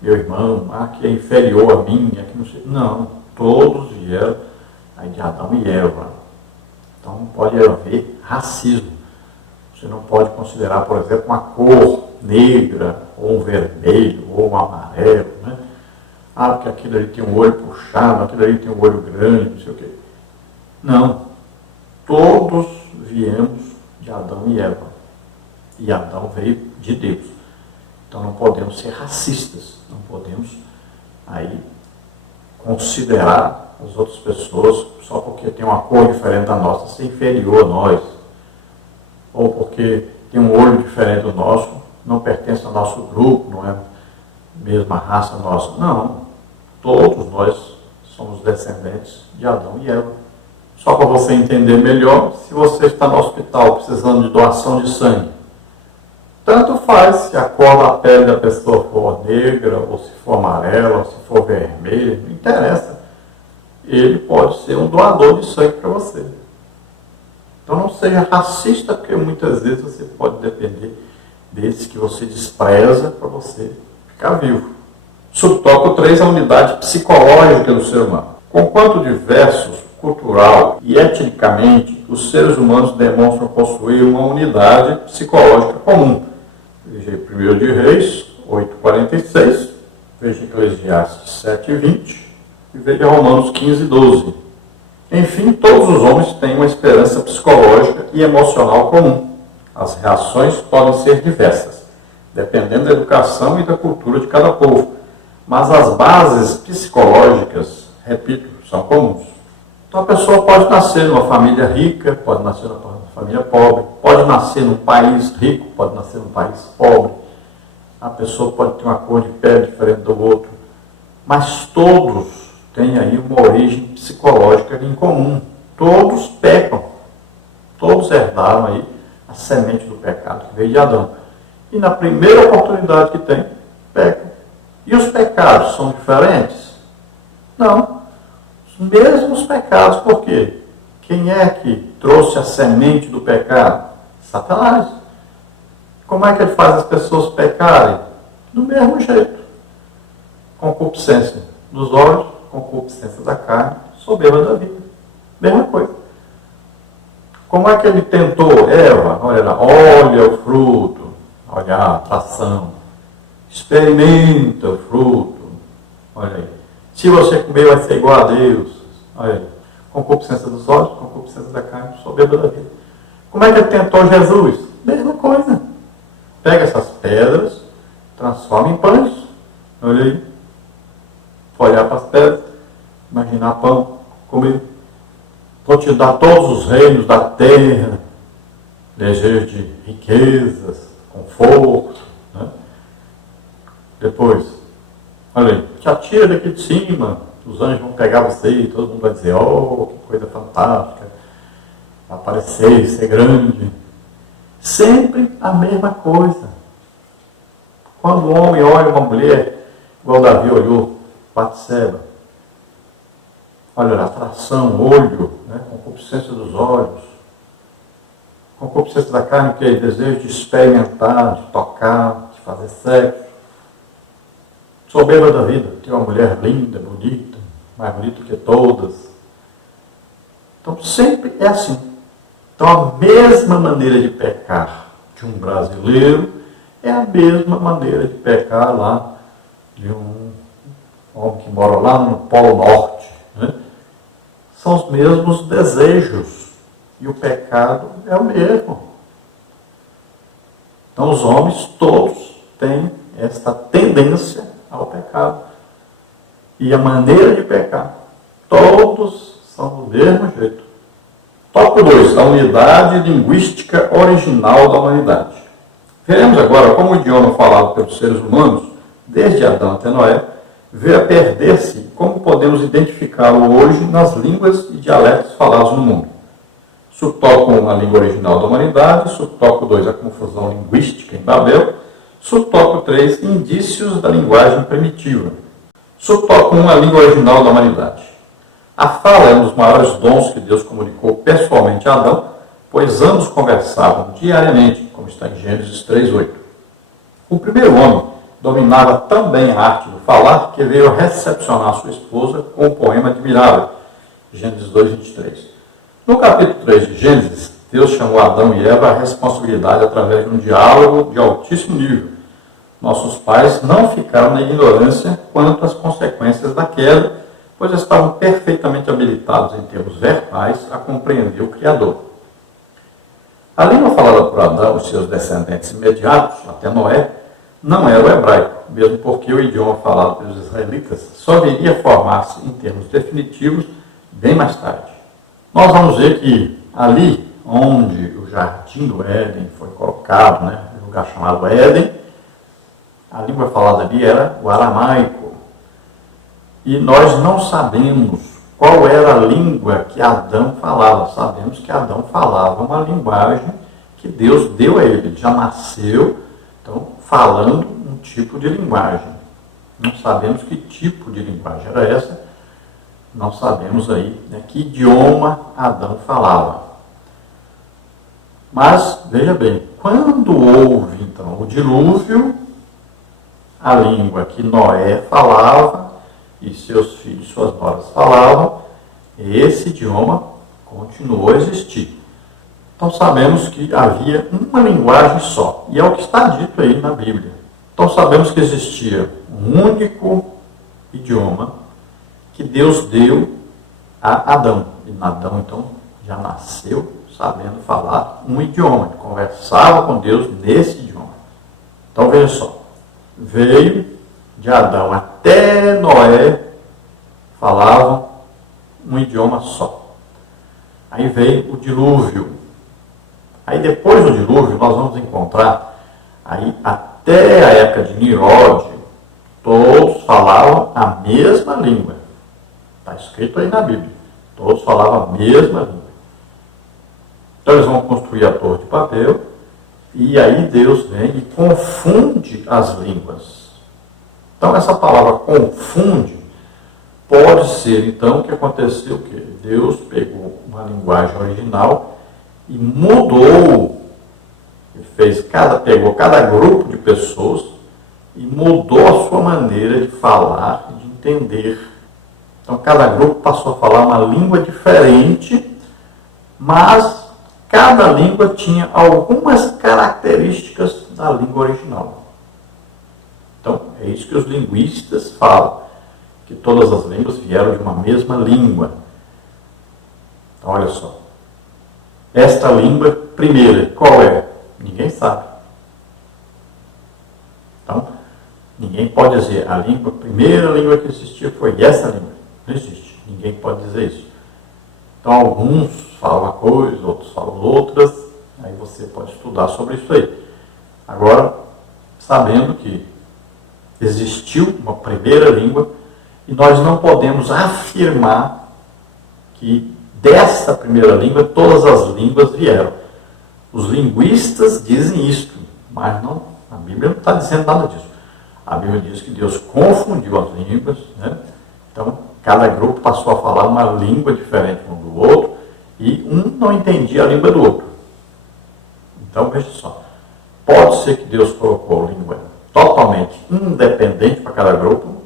meu irmão, que é inferior a mim, aqui não sei. Não, todos vieram aí de Adão e Eva. Então não pode haver racismo. Você não pode considerar, por exemplo, uma cor negra, ou um vermelho, ou um amarelo, né? Porque aquilo ali tem um olho puxado, aquilo ali tem um olho grande, não sei o quê. Não. Todos viemos de Adão e Eva. E Adão veio de Deus. Então não podemos ser racistas. Não podemos aí considerar as outras pessoas só porque tem uma cor diferente da nossa, ser inferior a nós. Ou porque tem um olho diferente do nosso, não pertence ao nosso grupo, não é a mesma raça nossa. Não. Todos nós somos descendentes de Adão e Eva. Só para você entender melhor, se você está no hospital precisando de doação de sangue, tanto faz se a cor da pele da pessoa for negra, ou se for amarela, ou se for vermelha, não interessa. Ele pode ser um doador de sangue para você. Então não seja racista, porque muitas vezes você pode depender desse que você despreza para você ficar vivo. Subtópico 3, a unidade psicológica do ser humano. Conquanto diversos, cultural e etnicamente, os seres humanos demonstram possuir uma unidade psicológica comum. Veja 1 de Reis 8,46, veja Eclesiastes 7,20 e veja Romanos 15,12. Enfim, todos os homens têm uma esperança psicológica e emocional comum. As reações podem ser diversas, dependendo da educação e da cultura de cada povo, mas as bases psicológicas, repito, são comuns. Então a pessoa pode nascer numa família rica, pode nascer numa família pobre, pode nascer num país rico, pode nascer num país pobre. A pessoa pode ter uma cor de pele diferente do outro, mas todos têm aí uma origem psicológica em comum. Todos pecam, todos herdaram aí a semente do pecado que veio de Adão. E na primeira oportunidade que tem, pecam. E os pecados são diferentes? Não. Os mesmos pecados. Por quê? Quem é que trouxe a semente do pecado? Satanás. Como é que ele faz as pessoas pecarem? Do mesmo jeito. Concupiscência dos olhos, concupiscência da carne, soberba da vida. Mesma coisa. Como é que ele tentou Eva? Olha lá, olha o fruto, olha a atração, experimenta o fruto, olha aí. Se você comer, vai ser igual a Deus. Olha aí. Concupiscência dos olhos, concupiscência da carne, soberba da vida. Como é que ele tentou Jesus? Mesma coisa. Pega essas pedras, transforma em pães. Olha aí. Olhar para as pedras, imaginar pão, comer. Vou te dar todos os reinos da terra, desejo de riquezas, conforto. Né? Depois, olha aí, te atira daqui de cima, os anjos vão pegar você e todo mundo vai dizer, oh, que coisa fantástica, aparecer, ser grande. Sempre a mesma coisa. Quando o homem olha uma mulher, igual Davi olhou, Batseba, olha a atração, olho, né? Concupiscência dos olhos, concupiscência da carne, que é desejo de experimentar, de tocar, de fazer sexo, soberba da vida, ter uma mulher linda, bonita, mais bonita que todas. Então sempre é assim. Então a mesma maneira de pecar de um brasileiro é a mesma maneira de pecar lá de um homem que mora lá no Polo Norte. Né? São os mesmos desejos. E o pecado é o mesmo. Então os homens todos têm esta tendência ao pecado. E a maneira de pecar, todos são do mesmo jeito. Tópico 2. A unidade linguística original da humanidade. Veremos agora como o idioma falado pelos seres humanos, desde Adão até Noé, veio a perder-se e como podemos identificá-lo hoje nas línguas e dialetos falados no mundo. Subtópico 1, a língua original da humanidade. Subtópico 2, a confusão linguística em Babel. Subtópico 3, indícios da linguagem primitiva. Subtópico 1, a língua original da humanidade. A fala é um dos maiores dons que Deus comunicou pessoalmente a Adão, pois ambos conversavam diariamente, como está em Gênesis 3:8. O primeiro homem dominava tão bem a arte do falar que veio recepcionar sua esposa com um poema admirável, Gênesis 2:23. No capítulo 3 de Gênesis, Deus chamou Adão e Eva à responsabilidade através de um diálogo de altíssimo nível. Nossos pais não ficaram na ignorância quanto às consequências da queda, pois estavam perfeitamente habilitados em termos verbais a compreender o Criador. A língua falada por Adão e seus descendentes imediatos, até Noé, não era o hebraico, mesmo porque o idioma falado pelos israelitas só viria a formar-se em termos definitivos bem mais tarde. Nós vamos ver que ali onde o jardim do Éden foi colocado, né, um lugar chamado Éden, a língua falada ali era o aramaico. E nós não sabemos qual era a língua que Adão falava. Sabemos que Adão falava uma linguagem que Deus deu a ele. Ele já nasceu, então, falando um tipo de linguagem. Não sabemos que tipo de linguagem era essa. Não sabemos aí, né, que idioma Adão falava. Mas, veja bem, quando houve, então, o dilúvio, a língua que Noé falava e seus filhos, suas noras falavam, esse idioma continuou a existir. Então sabemos que havia uma linguagem só, e é o que está dito aí na Bíblia. Então sabemos que existia um único idioma que Deus deu a Adão. E Adão, então, já nasceu sabendo falar um idioma, ele conversava com Deus nesse idioma. Então veja só, veio de Adão até Noé, falavam um idioma só. Aí veio o dilúvio. Aí depois do dilúvio nós vamos encontrar, aí até a época de Nimrod, todos falavam a mesma língua. Está escrito aí na Bíblia. Todos falavam a mesma língua. Então eles vão construir a Torre de Babel, e aí Deus vem e confunde as línguas. Então essa palavra confunde, Pode ser, então, que aconteceu o quê? Deus pegou uma linguagem original e mudou. Ele pegou cada grupo de pessoas e mudou a sua maneira de falar e de entender. Então, cada grupo passou a falar uma língua diferente, mas cada língua tinha algumas características da língua original. Então, é isso que os linguistas falam, que todas as línguas vieram de uma mesma língua. Então, olha só. Esta língua primeira, qual é? Ninguém sabe. Então, ninguém pode dizer a primeira língua que existiu foi essa língua. Não existe. Ninguém pode dizer isso. Então, alguns falam uma coisa, outros falam outras. Aí você pode estudar sobre isso aí. Agora, sabendo que existiu uma primeira língua, e nós não podemos afirmar que desta primeira língua todas as línguas vieram. Os linguistas dizem isso, mas não, a Bíblia não está dizendo nada disso. A Bíblia diz que Deus confundiu as línguas, né? Então, cada grupo passou a falar uma língua diferente um do outro, e um não entendia a língua do outro. Então, veja só, pode ser que Deus colocou língua totalmente independente para cada grupo,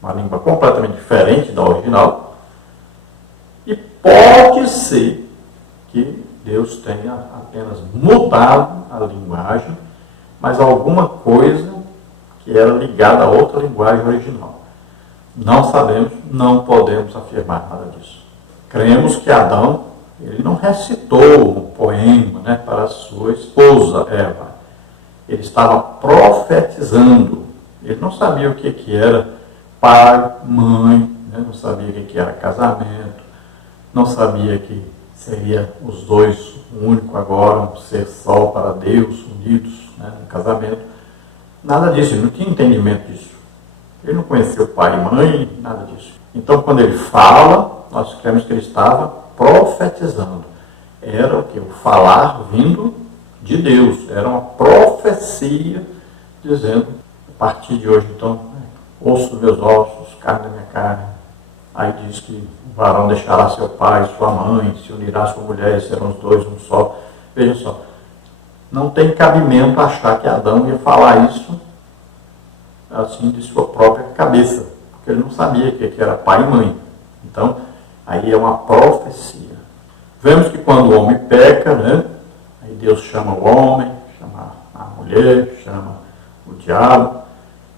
uma língua completamente diferente da original, e pode ser que Deus tenha apenas mudado a linguagem, mas alguma coisa que era ligada a outra linguagem original. Não sabemos, não podemos afirmar nada disso. Cremos que Adão, ele não recitou um poema, né, para a sua esposa Eva. Ele estava profetizando. Ele não sabia o que era pai, mãe, né? Não sabia o que era casamento, não sabia que seria os dois único agora, um ser só para Deus, unidos, né, no casamento. Nada disso, ele não tinha entendimento disso. Ele não conheceu pai e mãe, nada disso. Então, quando ele fala, nós cremos que ele estava profetizando. Era o que? O falar vindo de Deus. Era uma profecia dizendo, a partir de hoje, então, osso dos meus ossos, carne da minha carne. Aí diz que o varão deixará seu pai e sua mãe, se unirá à sua mulher, e serão os dois um só. Veja só, não tem cabimento achar que Adão ia falar isso assim de sua própria cabeça, porque ele não sabia o que era pai e mãe. Então, aí é uma profecia. Vemos que quando o homem peca, né, aí Deus chama o homem, chama a mulher, chama o diabo,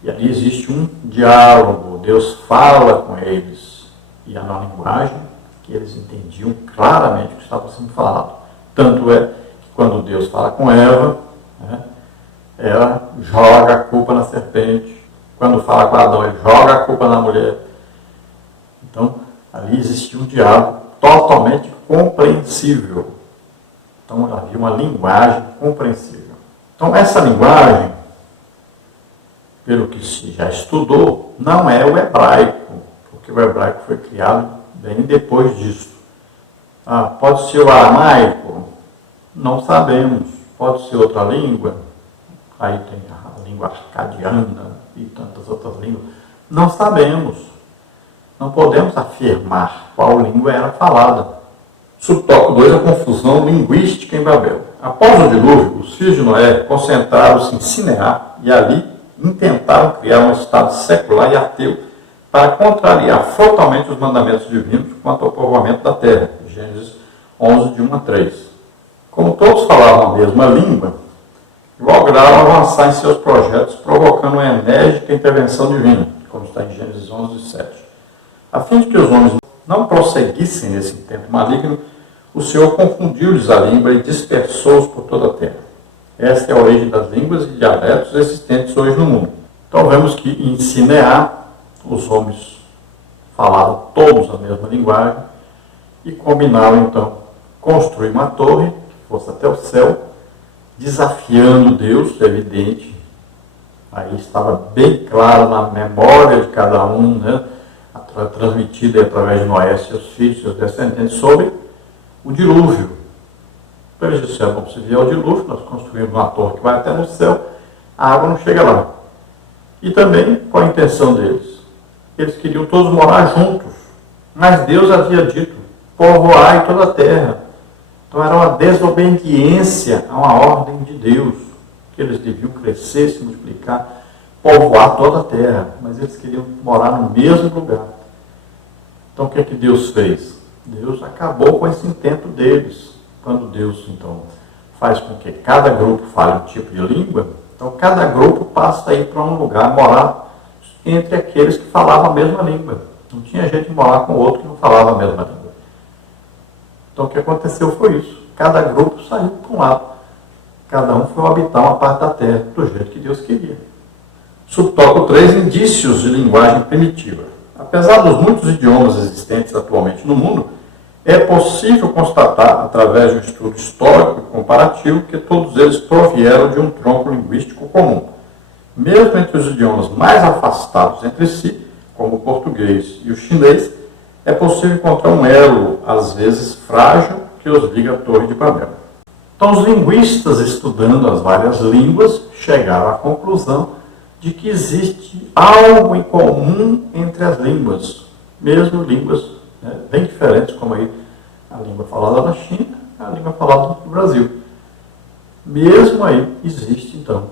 e ali existe um diálogo. Deus fala com eles, e é na linguagem que eles entendiam claramente o que estava sendo falado. Tanto é que quando Deus fala com Eva, né, ela joga a culpa na serpente. Quando fala com Adão, ele joga a culpa na mulher. Então, ali existia um diálogo totalmente compreensível. Então, havia uma linguagem compreensível. Então, essa linguagem, pelo que se já estudou, não é o hebraico, porque o hebraico foi criado bem depois disso. Pode ser o aramaico? Não sabemos. Pode ser outra língua? Aí tem a língua arcadiana e tantas outras línguas. Não sabemos. Não podemos afirmar qual língua era falada. Subtópico 2, a confusão linguística em Babel. Após o dilúvio, os filhos de Noé concentraram-se em Sinear e ali intentaram criar um estado secular e ateu para contrariar frontalmente os mandamentos divinos quanto ao povoamento da terra. Gênesis 11, de 1 a 3. Como todos falavam a mesma língua, lograram avançar em seus projetos, provocando uma enérgica intervenção divina, como está em Gênesis 11, 7. A fim de que os homens não prosseguissem nesse intento maligno, o Senhor confundiu-lhes a língua e dispersou-os por toda a terra. Esta é a origem das línguas e dialetos existentes hoje no mundo. Então vemos que em Sinear, os homens falavam todos a mesma linguagem e combinaram então construir uma torre que fosse até o céu, desafiando Deus, evidente. Aí estava bem claro na memória de cada um, né, transmitida através de Noé, seus filhos, seus descendentes, sobre o dilúvio. Então eles disseram, se vier o dilúvio, nós construímos uma torre que vai até no céu, a água não chega lá. E também, qual a intenção deles? Eles queriam todos morar juntos. Mas Deus havia dito, povoai toda a terra. Então era uma desobediência a uma ordem de Deus, que eles deviam crescer, se multiplicar, povoar toda a terra. Mas eles queriam morar no mesmo lugar. Então o que é que Deus fez? Deus acabou com esse intento deles. Quando Deus, então, faz com que cada grupo fale um tipo de língua, então cada grupo passa a ir para um lugar, morar entre aqueles que falavam a mesma língua. Não tinha jeito de morar com outro que não falava a mesma língua. Então o que aconteceu foi isso. Cada grupo saiu para um lado. Cada um foi habitar uma parte da terra, do jeito que Deus queria. Subtópico 3, indícios de linguagem primitiva. Apesar dos muitos idiomas existentes atualmente no mundo, é possível constatar, através de um estudo histórico e comparativo, que todos eles provieram de um tronco linguístico comum. Mesmo entre os idiomas mais afastados entre si, como o português e o chinês, é possível encontrar um elo, às vezes frágil, que os liga à Torre de Babel. Então, os linguistas, estudando as várias línguas, chegaram à conclusão de que existe algo em comum entre as línguas, mesmo línguas bem diferentes, como aí a língua falada na China e a língua falada no Brasil. Mesmo aí existe, então,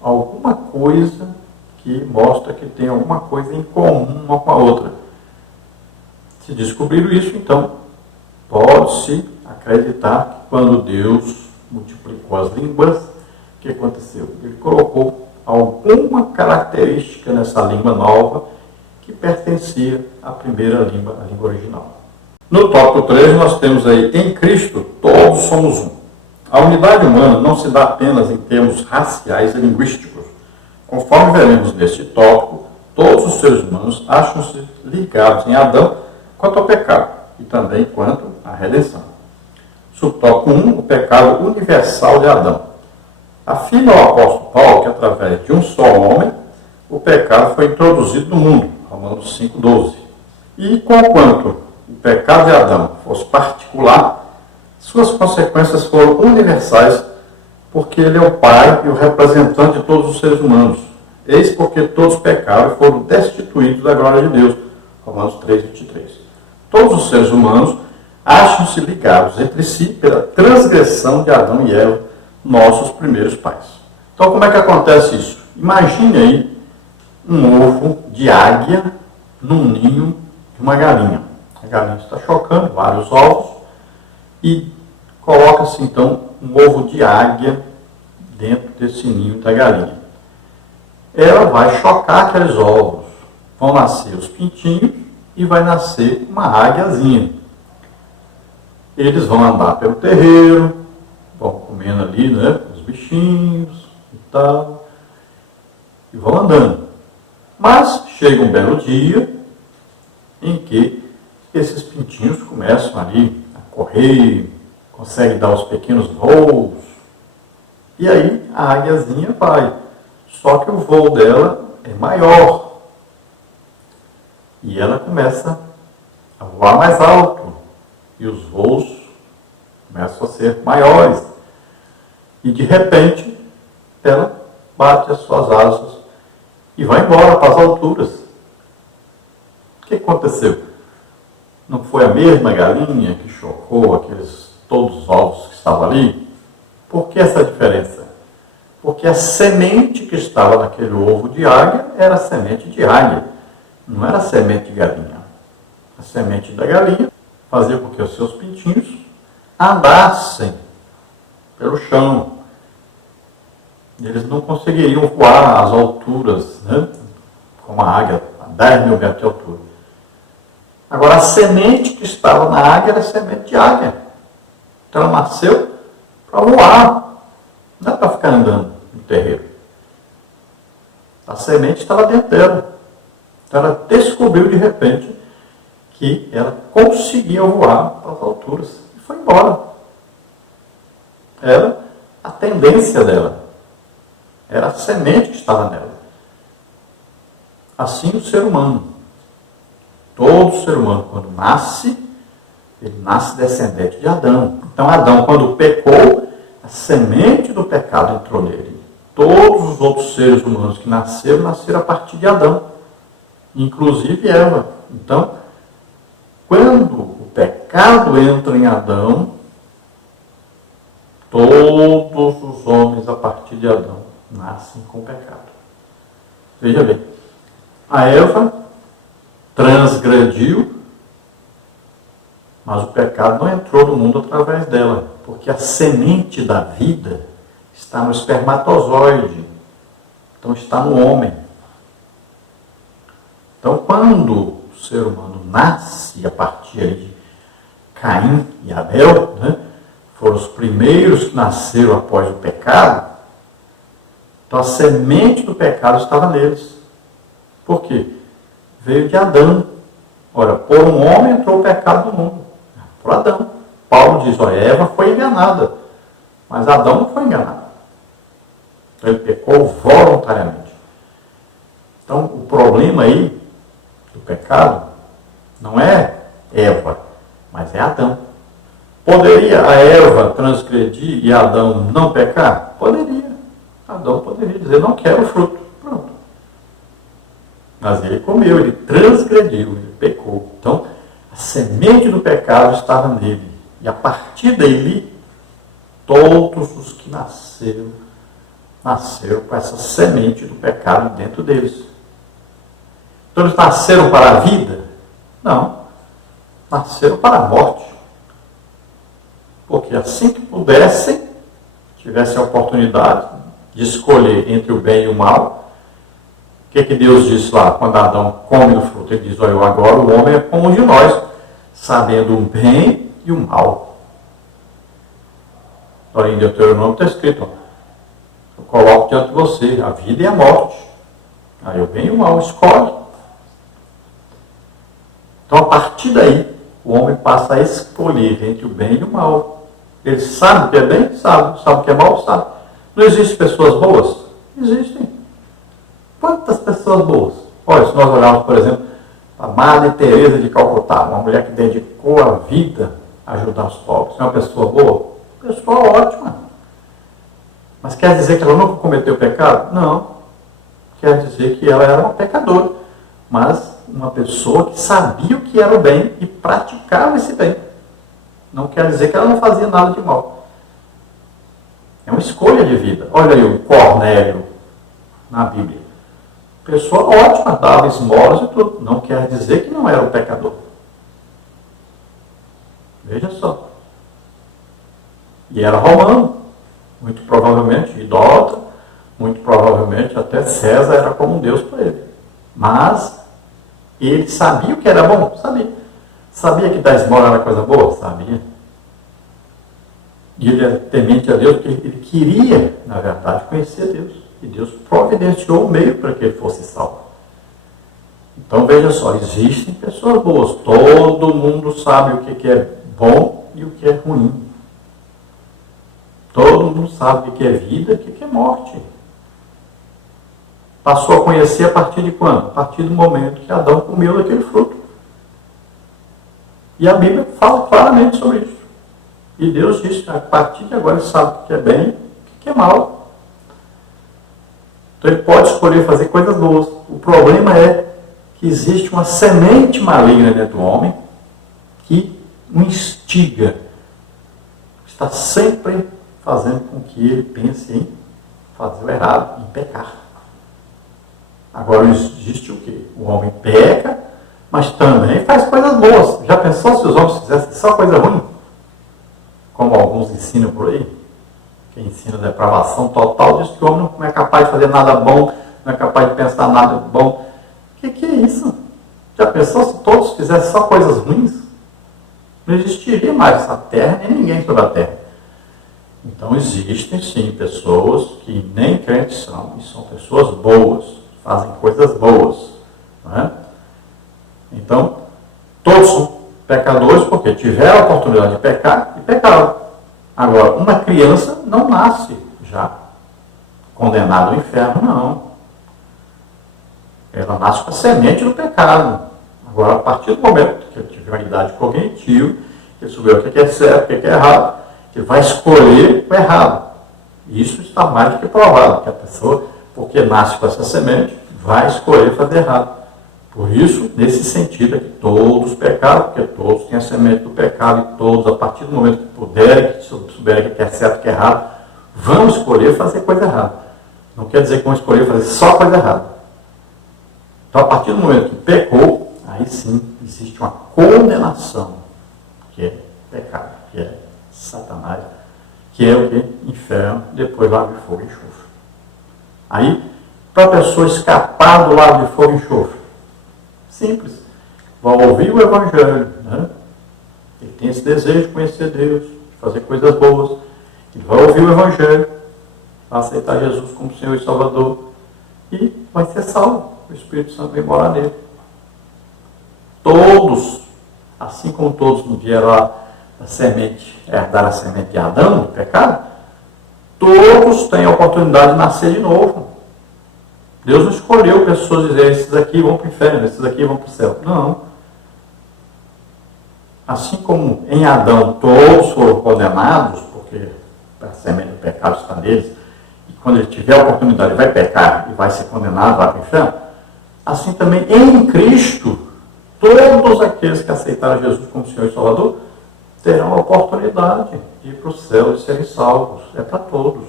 alguma coisa que mostra que tem alguma coisa em comum uma com a outra. Se descobriram isso, então, pode-se acreditar que quando Deus multiplicou as línguas, o que aconteceu? Ele colocou alguma característica nessa língua nova que pertencia à primeira língua, a língua original. No tópico 3, nós temos aí, em Cristo, todos somos um. A unidade humana não se dá apenas em termos raciais e linguísticos. Conforme veremos neste tópico, todos os seres humanos acham-se ligados em Adão quanto ao pecado e também quanto à redenção. Subtópico 1, o pecado universal de Adão. Afirma o apóstolo Paulo que através de um só homem, o pecado foi introduzido no mundo, Romanos 5,12. E conquanto o pecado de Adão fosse particular, suas consequências foram universais, porque ele é o pai e o representante de todos os seres humanos. Eis porque todos pecaram e foram destituídos da glória de Deus, Romanos 3,23. Todos os seres humanos acham-se ligados entre si pela transgressão de Adão e Eva, nossos primeiros pais. Então, como é que acontece isso? Imagine aí um ovo de águia num ninho de uma galinha. A galinha está chocando vários ovos e coloca-se, então, um ovo de águia dentro desse ninho da galinha. Ela vai chocar aqueles ovos. Vão nascer os pintinhos e vai nascer uma águiazinha. Eles vão andar pelo terreiro, vão comendo ali, né, os bichinhos e tal, e vão andando. Mas chega um belo dia em que esses pintinhos começam ali a correr, conseguem dar os pequenos voos, e aí a águiazinha vai. Só que o voo dela é maior. E ela começa a voar mais alto. E os voos começam a ser maiores. E de repente, ela bate as suas asas e vai embora para as alturas. O que aconteceu? Não foi a mesma galinha que chocou todos os ovos que estavam ali? Por que essa diferença? Porque a semente que estava naquele ovo de águia era semente de águia, não era semente de galinha. A semente da galinha fazia com que os seus pintinhos andassem pelo chão. Eles não conseguiriam voar às alturas, né? Como a águia, a 10 mil metros de altura. Agora, a semente que estava na águia era semente de águia. Então, ela nasceu para voar, não é para ficar andando no terreiro. A semente estava dentro dela. Então, ela descobriu de repente que ela conseguia voar para as alturas e foi embora. Era a tendência dela. Era a semente que estava nela. Assim o ser humano. Todo ser humano, quando nasce, ele nasce descendente de Adão. Então, Adão, quando pecou, a semente do pecado entrou nele. Todos os outros seres humanos que nasceram a partir de Adão. inclusive Eva. Então, quando o pecado entra em Adão, todos os homens a partir de Adão nascem com pecado. Veja bem, a Eva transgrediu, mas o pecado não entrou no mundo através dela, porque a semente da vida está no espermatozoide, então está no homem. Então, quando o ser humano nasce a partir de Caim e Abel, né, foram os primeiros que nasceram após o pecado, então a semente do pecado estava neles. Por quê? Veio de Adão. Ora, por um homem entrou o pecado no mundo. Por Adão. Paulo diz, Eva foi enganada, mas Adão não foi enganado. Então ele pecou voluntariamente. Então o problema aí do pecado não é Eva, mas é Adão. Poderia a Eva transgredir e Adão não pecar? Poderia. Adão poderia dizer, não quero o fruto. Pronto. Mas ele comeu, ele transgrediu, ele pecou. Então, a semente do pecado estava nele. E a partir dele, todos os que nasceram com essa semente do pecado dentro deles. Então, eles nasceram para a vida? Não. Nasceram para a morte. Porque assim que pudessem, tivessem a oportunidade de escolher entre o bem e o mal, o que Deus disse lá, quando Adão come do fruto? Ele diz, olha, agora o homem é como um de nós, sabendo o bem e o mal. Olha, em Deuteronômio está escrito, eu coloco diante de você a vida e a morte. Aí o bem e o mal, escolhe. Então, a partir daí, o homem passa a escolher entre o bem e o mal. Ele sabe o que é bem? Sabe. Sabe o que é mal? Sabe. Não existem pessoas boas? Existem. Quantas pessoas boas? Olha, se nós olharmos, por exemplo, a Madre Teresa de Calcutá, uma mulher que dedicou a vida a ajudar os pobres. É uma pessoa boa? Pessoa ótima. Mas quer dizer que ela nunca cometeu pecado? Não. Quer dizer que ela era uma pecadora. Mas uma pessoa que sabia o que era o bem e praticava esse bem. Não quer dizer que ela não fazia nada de mal. É uma escolha de vida. Olha aí o Cornélio na Bíblia. Pessoa ótima, dava esmolas e tudo. Não quer dizer que não era um pecador. Veja só. E era romano. Muito provavelmente idólatra. Muito provavelmente até César era como um Deus para ele. Mas ele sabia o que era bom? Sabia. Sabia que dar esmola era coisa boa? Sabia. E ele é temente a Deus porque ele queria, na verdade, conhecer Deus. E Deus providenciou o meio para que ele fosse salvo. Então, veja só, existem pessoas boas. Todo mundo sabe o que é bom e o que é ruim. Todo mundo sabe o que é vida e o que é morte. Passou a conhecer a partir de quando? A partir do momento que Adão comeu daquele fruto. E a Bíblia fala claramente sobre isso. E Deus diz que a partir de agora ele sabe o que é bem e o que é mal. Então ele pode escolher fazer coisas boas. O problema é que existe uma semente maligna dentro do homem que o instiga. Está sempre fazendo com que ele pense em fazer o errado, em pecar. Agora existe o quê? O homem peca, mas também faz coisas boas. Já pensou se os homens fizessem só coisa ruim? Como alguns ensinam por aí? Quem ensina depravação total diz que o homem não é capaz de fazer nada bom, não é capaz de pensar nada bom. O que é isso? Já pensou se todos fizessem só coisas ruins? Não existiria mais essa terra, nem ninguém sobre a terra. Então existem sim pessoas que nem crentes são, e são pessoas boas, fazem coisas boas. Não é? Então, todos são pecadores porque tiveram a oportunidade de pecar e pecaram. Agora, uma criança não nasce já condenada ao inferno, não. Ela nasce com a semente do pecado. Agora, a partir do momento que ele tiver uma idade cognitiva, que ele souber o que é certo, o que é errado, ele vai escolher o errado. Isso está mais do que provado, que a pessoa, porque nasce com essa semente, vai escolher fazer errado. Por isso, nesse sentido, é que todos pecaram, porque todos têm a semente do pecado, e todos, a partir do momento que puderem, que souberem o que é certo e o que é errado, vão escolher fazer coisa errada. Não quer dizer que vão escolher fazer só coisa errada. Então, a partir do momento que pecou, aí sim existe uma condenação, que é pecado, que é Satanás, que é o que? Inferno, depois lago de fogo e enxofre. Aí, para a pessoa escapar do lago de fogo e enxofre, simples. Vai ouvir o Evangelho, né? Ele tem esse desejo de conhecer Deus, de fazer coisas boas. Ele vai ouvir o Evangelho, vai aceitar Jesus como Senhor e Salvador e vai ser salvo. O Espírito Santo vai morar nele. Todos, assim como todos não vieram a semente, herdar a semente de Adão, do pecado, todos têm a oportunidade de nascer de novo. Deus não escolheu pessoas dizer, esses aqui vão para o inferno, esses aqui vão para o céu. Não. Assim como em Adão todos foram condenados, porque a semente do pecado está neles, e quando ele tiver a oportunidade vai pecar e vai ser condenado, vai para o inferno, assim também em Cristo, todos aqueles que aceitaram Jesus como Senhor e Salvador, terão a oportunidade de ir para o céu, de serem salvos. É para todos.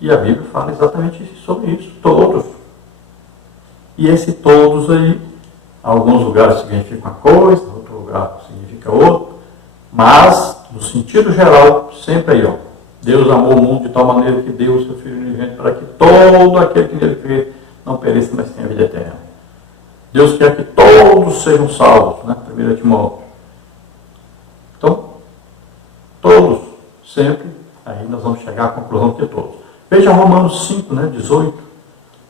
E a Bíblia fala exatamente sobre isso, todos. E esse todos aí, alguns lugares significa uma coisa, outro lugar significa outra, mas, no sentido geral, sempre aí, ó, Deus amou o mundo de tal maneira que deu o seu Filho unigênito para que todo aquele que nele crê não pereça, mas tenha vida eterna. Deus quer que todos sejam salvos, né? 1 Timóteo. Então, todos, sempre, aí nós vamos chegar à conclusão que todos. Veja Romanos 5, né, 18.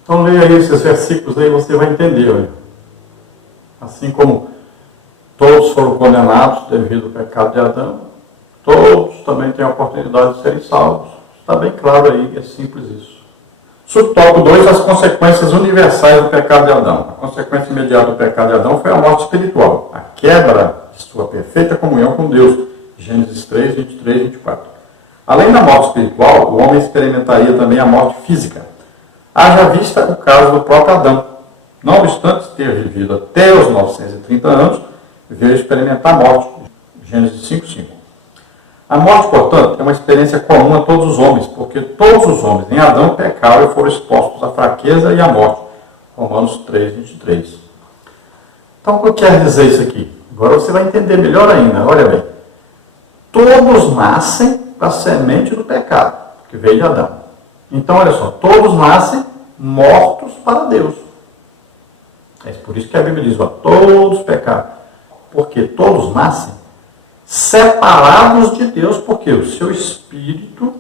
Então leia aí esses versículos aí, você vai entender. Olha. Assim como todos foram condenados devido ao pecado de Adão, todos também têm a oportunidade de serem salvos. Está bem claro aí, é simples isso. Subtópico 2, as consequências universais do pecado de Adão. A consequência imediata do pecado de Adão foi a morte espiritual, a quebra de sua perfeita comunhão com Deus. Gênesis 3, 23 e 24. Além da morte espiritual, o homem experimentaria também a morte física. Haja vista o caso do próprio Adão. Não obstante ter vivido até os 930 anos, veio experimentar a morte. Gênesis 5, 5. A morte, portanto, é uma experiência comum a todos os homens, porque todos os homens em Adão pecaram e foram expostos à fraqueza e à morte. Romanos 3, 23. Então, o que quer dizer isso aqui? Agora você vai entender melhor ainda. Olha bem. Todos nascem da semente do pecado, que veio de Adão. Então, olha só, todos nascem mortos para Deus. É por isso que a Bíblia diz, ó, todos pecaram. Porque todos nascem separados de Deus, porque o seu espírito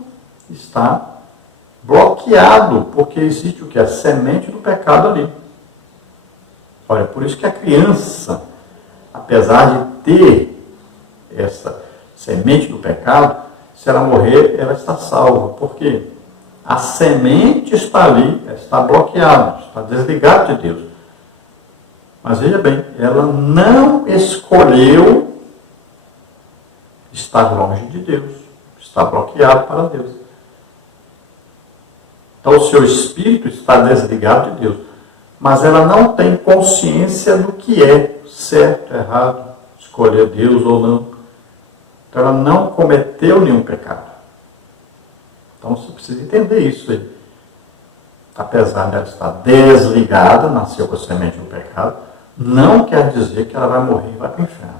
está bloqueado, porque existe o que? A semente do pecado ali. Olha, por isso que a criança, apesar de ter essa semente do pecado, se ela morrer, ela está salva. Por quê? A semente está ali, está bloqueada, está desligada de Deus. Mas veja bem, ela não escolheu estar longe de Deus. Está bloqueado para Deus. Então o seu espírito está desligado de Deus. Mas ela não tem consciência do que é certo, errado, escolher Deus ou não. Então ela não cometeu nenhum pecado. Então você precisa entender isso aí. Apesar dela estar desligada, nasceu com a semente do pecado, não quer dizer que ela vai morrer e vai para o inferno.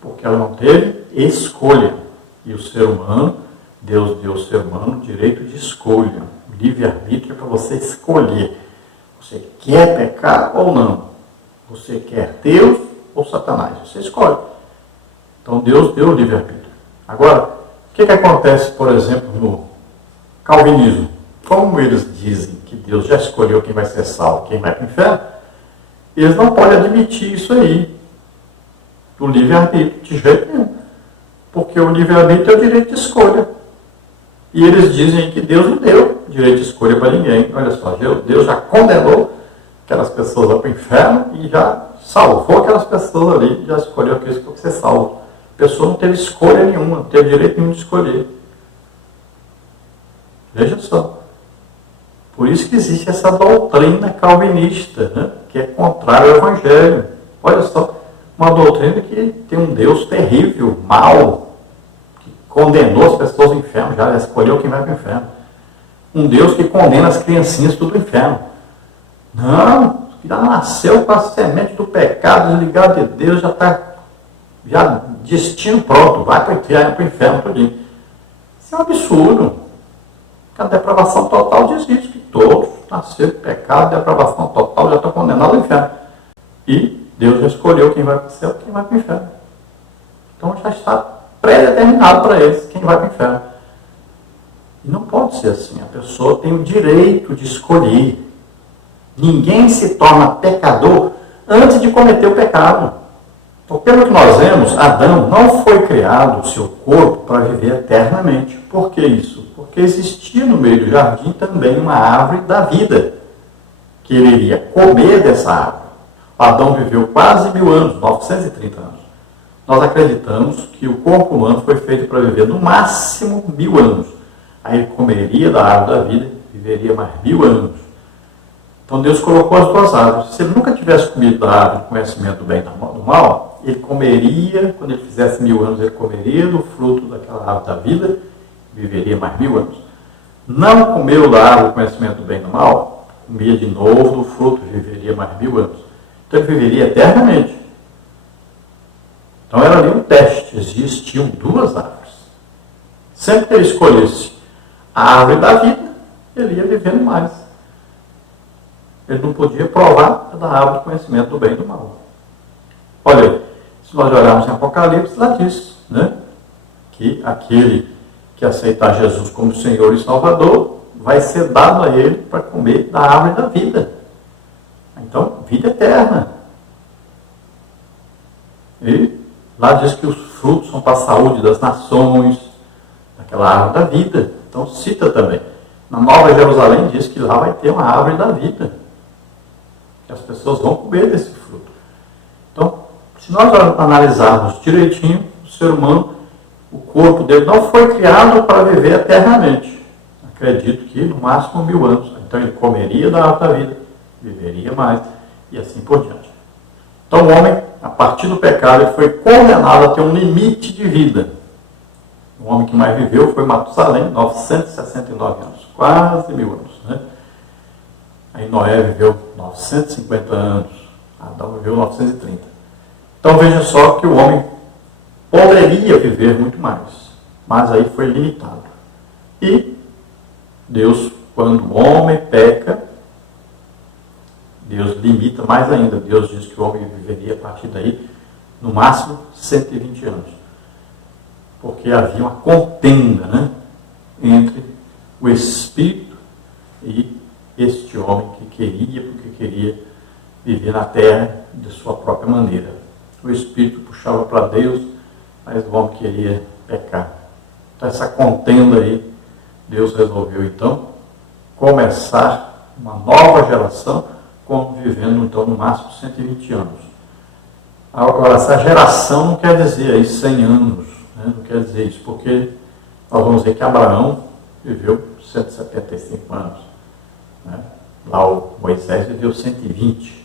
Porque ela não teve escolha. E o ser humano, Deus deu ao ser humano o direito de escolha. O livre-arbítrio é para você escolher. Você quer pecar ou não? Você quer Deus ou Satanás? Você escolhe. Então Deus deu o livre-arbítrio. Agora, o que acontece, por exemplo, no calvinismo? Como eles dizem que Deus já escolheu quem vai ser salvo, quem vai para o inferno, eles não podem admitir isso aí, do livre-arbítrio, de jeito nenhum. Porque o livre-arbítrio é o direito de escolha. E eles dizem que Deus não deu direito de escolha para ninguém. Olha só, Deus já condenou aquelas pessoas lá para o inferno e já salvou aquelas pessoas ali, já escolheu aqueles que vão ser salvos. A pessoa não teve escolha nenhuma, não teve direito nenhum de escolher. Veja só. Por isso que existe essa doutrina calvinista, né? Que é contrária ao Evangelho. Olha só, uma doutrina que tem um Deus terrível, mau, que condenou as pessoas ao inferno, já escolheu quem vai para o inferno. Um Deus que condena as criancinhas tudo ao inferno. Não, já nasceu com a semente do pecado, desligado de Deus, já está destino pronto, vai para o inferno tudinho. Isso é um absurdo. A depravação total diz isso, que todos nasceram com pecado, depravação total, já estão condenados ao inferno. E Deus já escolheu quem vai para o céu e quem vai para o inferno. Então já está pré-determinado para eles quem vai para o inferno. E não pode ser assim. A pessoa tem o direito de escolher. Ninguém se torna pecador antes de cometer o pecado. Então, pelo que nós vemos, Adão não foi criado o seu corpo para viver eternamente. Por que isso? Porque existia no meio do jardim também uma árvore da vida, que ele iria comer dessa árvore. Adão viveu quase 1000 anos, 930 anos. Nós acreditamos que o corpo humano foi feito para viver no máximo 1000 anos. Aí ele comeria da árvore da vida, viveria mais 1000 anos. Então Deus colocou as duas árvores. Se ele nunca tivesse comido da árvore do conhecimento do bem e do mal, ele comeria, quando ele fizesse 1000 anos, ele comeria do fruto daquela árvore da vida, viveria mais 1000 anos. Não comeu da árvore do conhecimento do bem e do mal, comia de novo do fruto, viveria mais 1000 anos. Então ele viveria eternamente. Então era ali um teste, existiam duas árvores. Sempre que ele escolhesse a árvore da vida, ele ia vivendo mais. Ele não podia provar da árvore do conhecimento do bem e do mal. Olha aí, se nós olharmos em Apocalipse, lá diz, né, que aquele que aceitar Jesus como Senhor e Salvador vai ser dado a ele para comer da árvore da vida. Então, vida eterna. E lá diz que os frutos são para a saúde das nações, daquela árvore da vida. Então, cita também. Na Nova Jerusalém diz que lá vai ter uma árvore da vida. Que as pessoas vão comer desse fruto. Então, se nós analisarmos direitinho, o ser humano, o corpo dele não foi criado para viver eternamente. Acredito que no máximo 1000 anos. Então ele comeria da árvore da vida, viveria mais e assim por diante. Então o homem, a partir do pecado, ele foi condenado a ter um limite de vida. O homem que mais viveu foi Matusalém, 969 anos, quase 1000 anos. Né? Aí Noé viveu 950 anos, Adão viveu 930. Então veja só que o homem poderia viver muito mais, mas aí foi limitado. E Deus, quando o homem peca, Deus limita mais ainda. Deus diz que o homem viveria a partir daí, no máximo, 120 anos. Porque havia uma contenda, né, entre o Espírito e este homem que queria, porque queria viver na terra de sua própria maneira. O Espírito puxava para Deus, mas o homem queria pecar. Então essa contenda aí, Deus resolveu então começar uma nova geração, vivendo então no máximo 120 anos. Agora, essa geração não quer dizer aí 100 anos, né? Não quer dizer isso, porque nós vamos ver que Abraão viveu 175 anos. Né? Lá o Moisés viveu 120.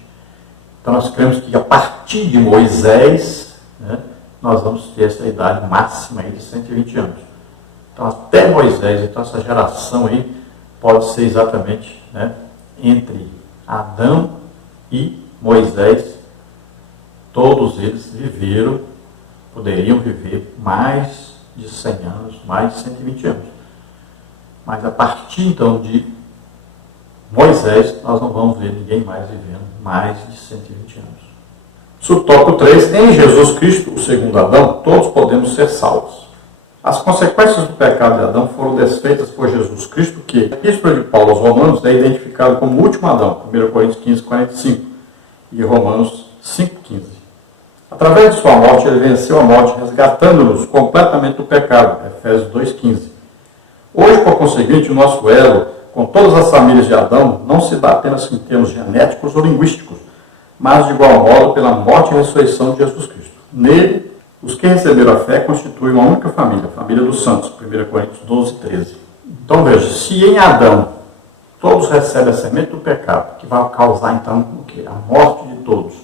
Então nós cremos que a partir de Moisés, né, nós vamos ter essa idade máxima aí de 120 anos. Então até Moisés, então essa geração aí pode ser exatamente, né, entre Adão e Moisés. Todos eles viveram, poderiam viver mais de 100 anos, mais de 120 anos. Mas a partir então de Moisés, nós não vamos ver ninguém mais vivendo mais de 120 anos. Subtópico 3. Em Jesus Cristo, o segundo Adão, todos podemos ser salvos. As consequências do pecado de Adão foram desfeitas por Jesus Cristo, que, a Epístola de Paulo aos Romanos, é identificado como o último Adão, 1 Coríntios 15, 45, e Romanos 5, 15. Através de sua morte, ele venceu a morte, resgatando-nos completamente do pecado, Efésios 2, 15. Hoje, por conseguinte, o nosso elo com todas as famílias de Adão não se dá apenas em termos genéticos ou linguísticos, mas de igual modo pela morte e ressurreição de Jesus Cristo. Nele, os que receberam a fé constituem uma única família, a família dos santos, 1 Coríntios 12, 13. Então veja, se em Adão todos recebem a semente do pecado, que vai causar então o quê? A morte de todos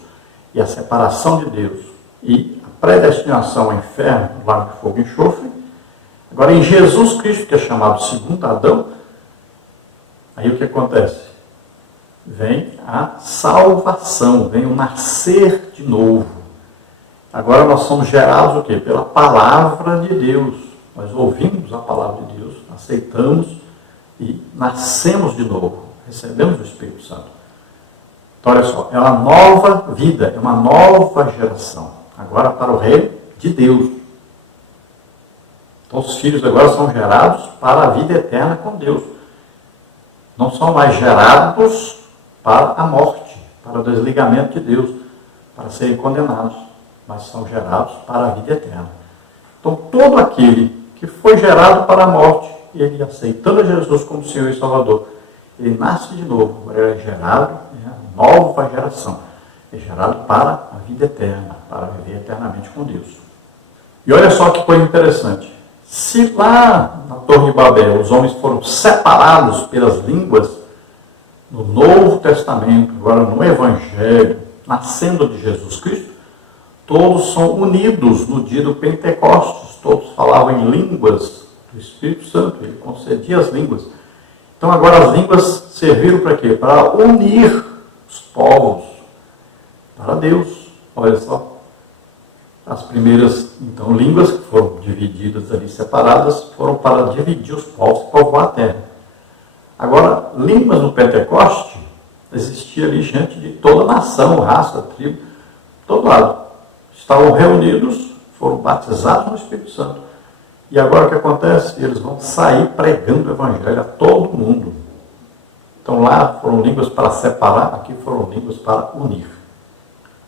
e a separação de Deus e a predestinação ao inferno, no lago de fogo e enxofre. Agora, em Jesus Cristo, que é chamado segundo Adão, aí o que acontece? Vem a salvação, vem o nascer de novo. Agora nós somos gerados o quê? Pela palavra de Deus. Nós ouvimos a palavra de Deus, aceitamos e nascemos de novo. Recebemos o Espírito Santo. Então, olha só, é uma nova vida, é uma nova geração. Agora para o reino de Deus. Então, os filhos agora são gerados para a vida eterna com Deus. Não são mais gerados para a morte, para o desligamento de Deus, para serem condenados, mas são gerados para a vida eterna. Então, todo aquele que foi gerado para a morte, ele aceitando Jesus como Senhor e Salvador, ele nasce de novo, agora ele é gerado, é uma nova geração, é gerado para a vida eterna, para viver eternamente com Deus. E olha só que coisa interessante, se lá na Torre de Babel os homens foram separados pelas línguas, no Novo Testamento, agora no Evangelho, nascendo de Jesus Cristo, todos são unidos no dia do Pentecostes, todos falavam em línguas do Espírito Santo, ele concedia as línguas. Então agora as línguas serviram para quê? Para unir os povos para Deus. Olha só, as primeiras então línguas que foram divididas ali, separadas, foram para dividir os povos e povoar a terra. Agora, línguas no Pentecoste, existia ali gente de toda nação, raça, tribo, todo lado. Estavam reunidos, foram batizados no Espírito Santo. E agora o que acontece? Eles vão sair pregando o Evangelho a todo mundo. Então lá foram línguas para separar, aqui foram línguas para unir.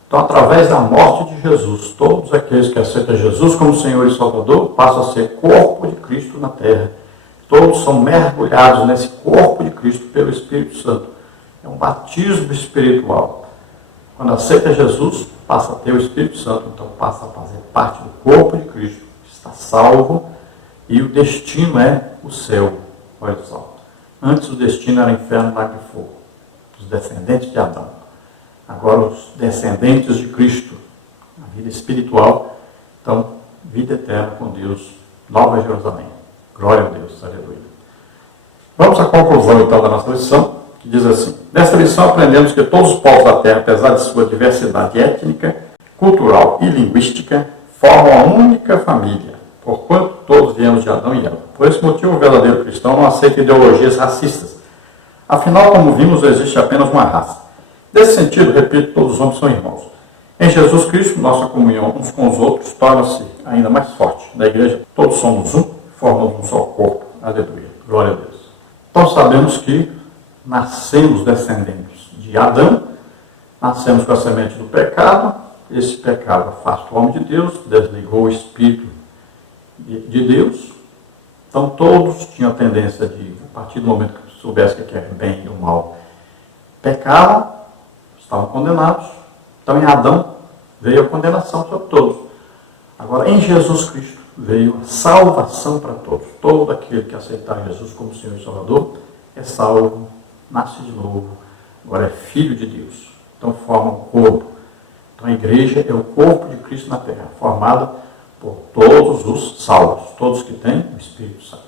Então, através da morte de Jesus, todos aqueles que aceitam Jesus como Senhor e Salvador passam a ser corpo de Cristo na terra. Todos são mergulhados nesse corpo de Cristo pelo Espírito Santo. É um batismo espiritual. Quando aceita Jesus, passa a ter o Espírito Santo, então passa a fazer parte do corpo de Cristo. Está salvo e o destino é o céu. Olha só. Antes o destino era inferno e lago de fogo. Os descendentes de Adão. Agora os descendentes de Cristo. A vida espiritual. Então, vida eterna com Deus. Nova Jerusalém. Glória a Deus, aleluia. Vamos à conclusão então da nossa lição, que diz assim: nesta lição aprendemos que todos os povos da terra, apesar de sua diversidade étnica, cultural e linguística, formam uma única família, porquanto todos viemos de Adão e Eva. Por esse motivo, o verdadeiro cristão não aceita ideologias racistas. Afinal, como vimos, existe apenas uma raça. Nesse sentido, repito, todos os homens são irmãos. Em Jesus Cristo, nossa comunhão uns com os outros torna-se ainda mais forte. Na igreja, todos somos um, formamos um só corpo. Aleluia. Glória a Deus. Então sabemos que nascemos descendentes de Adão, nascemos com a semente do pecado, esse pecado afasta o homem de Deus, desligou o Espírito de Deus. Então todos tinham a tendência de, a partir do momento que soubesse que é bem e o mal, pecavam, estavam condenados. Então em Adão veio a condenação sobre todos. Agora em Jesus Cristo veio a salvação para todos. Todo aquele que aceitar Jesus como Senhor e Salvador é salvo, nasce de novo, agora é filho de Deus. Então forma um corpo. Então a igreja é o corpo de Cristo na terra, formada por todos os salvos, todos que têm o Espírito Santo.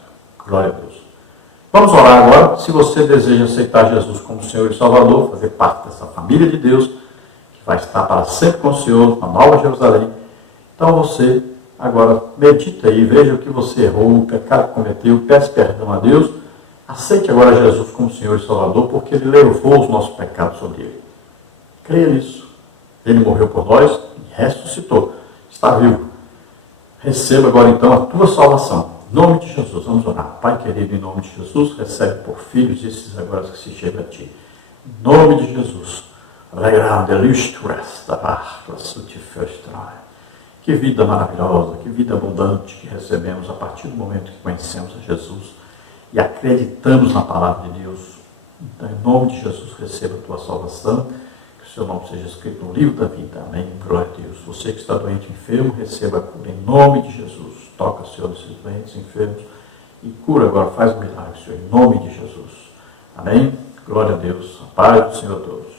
Glória a Deus. Vamos orar agora. Se você deseja aceitar Jesus como Senhor e Salvador, fazer parte dessa família de Deus, que vai estar para sempre com o Senhor, na Nova Jerusalém, então você agora medita aí, veja o que você errou, o pecado que cometeu, peça perdão a Deus, aceite agora Jesus como Senhor e Salvador, porque Ele levou os nossos pecados sobre Ele. Creia nisso. Ele morreu por nós e ressuscitou. Está vivo. Receba agora então a tua salvação. Em nome de Jesus, vamos orar. Pai querido, em nome de Jesus, recebe por filhos esses agora que se chegam a Ti. Em nome de Jesus. Que vida maravilhosa, que vida abundante que recebemos a partir do momento que conhecemos a Jesus e acreditamos na palavra de Deus. Então, em nome de Jesus, receba a tua salvação, que o seu nome seja escrito no livro da vida. Amém. Glória a Deus. Você que está doente, enfermo, receba a cura em nome de Jesus. Toca, Senhor, esses doentes, enfermos e cura agora. Faz um milagre, Senhor, em nome de Jesus. Amém? Glória a Deus. A paz do Senhor a todos.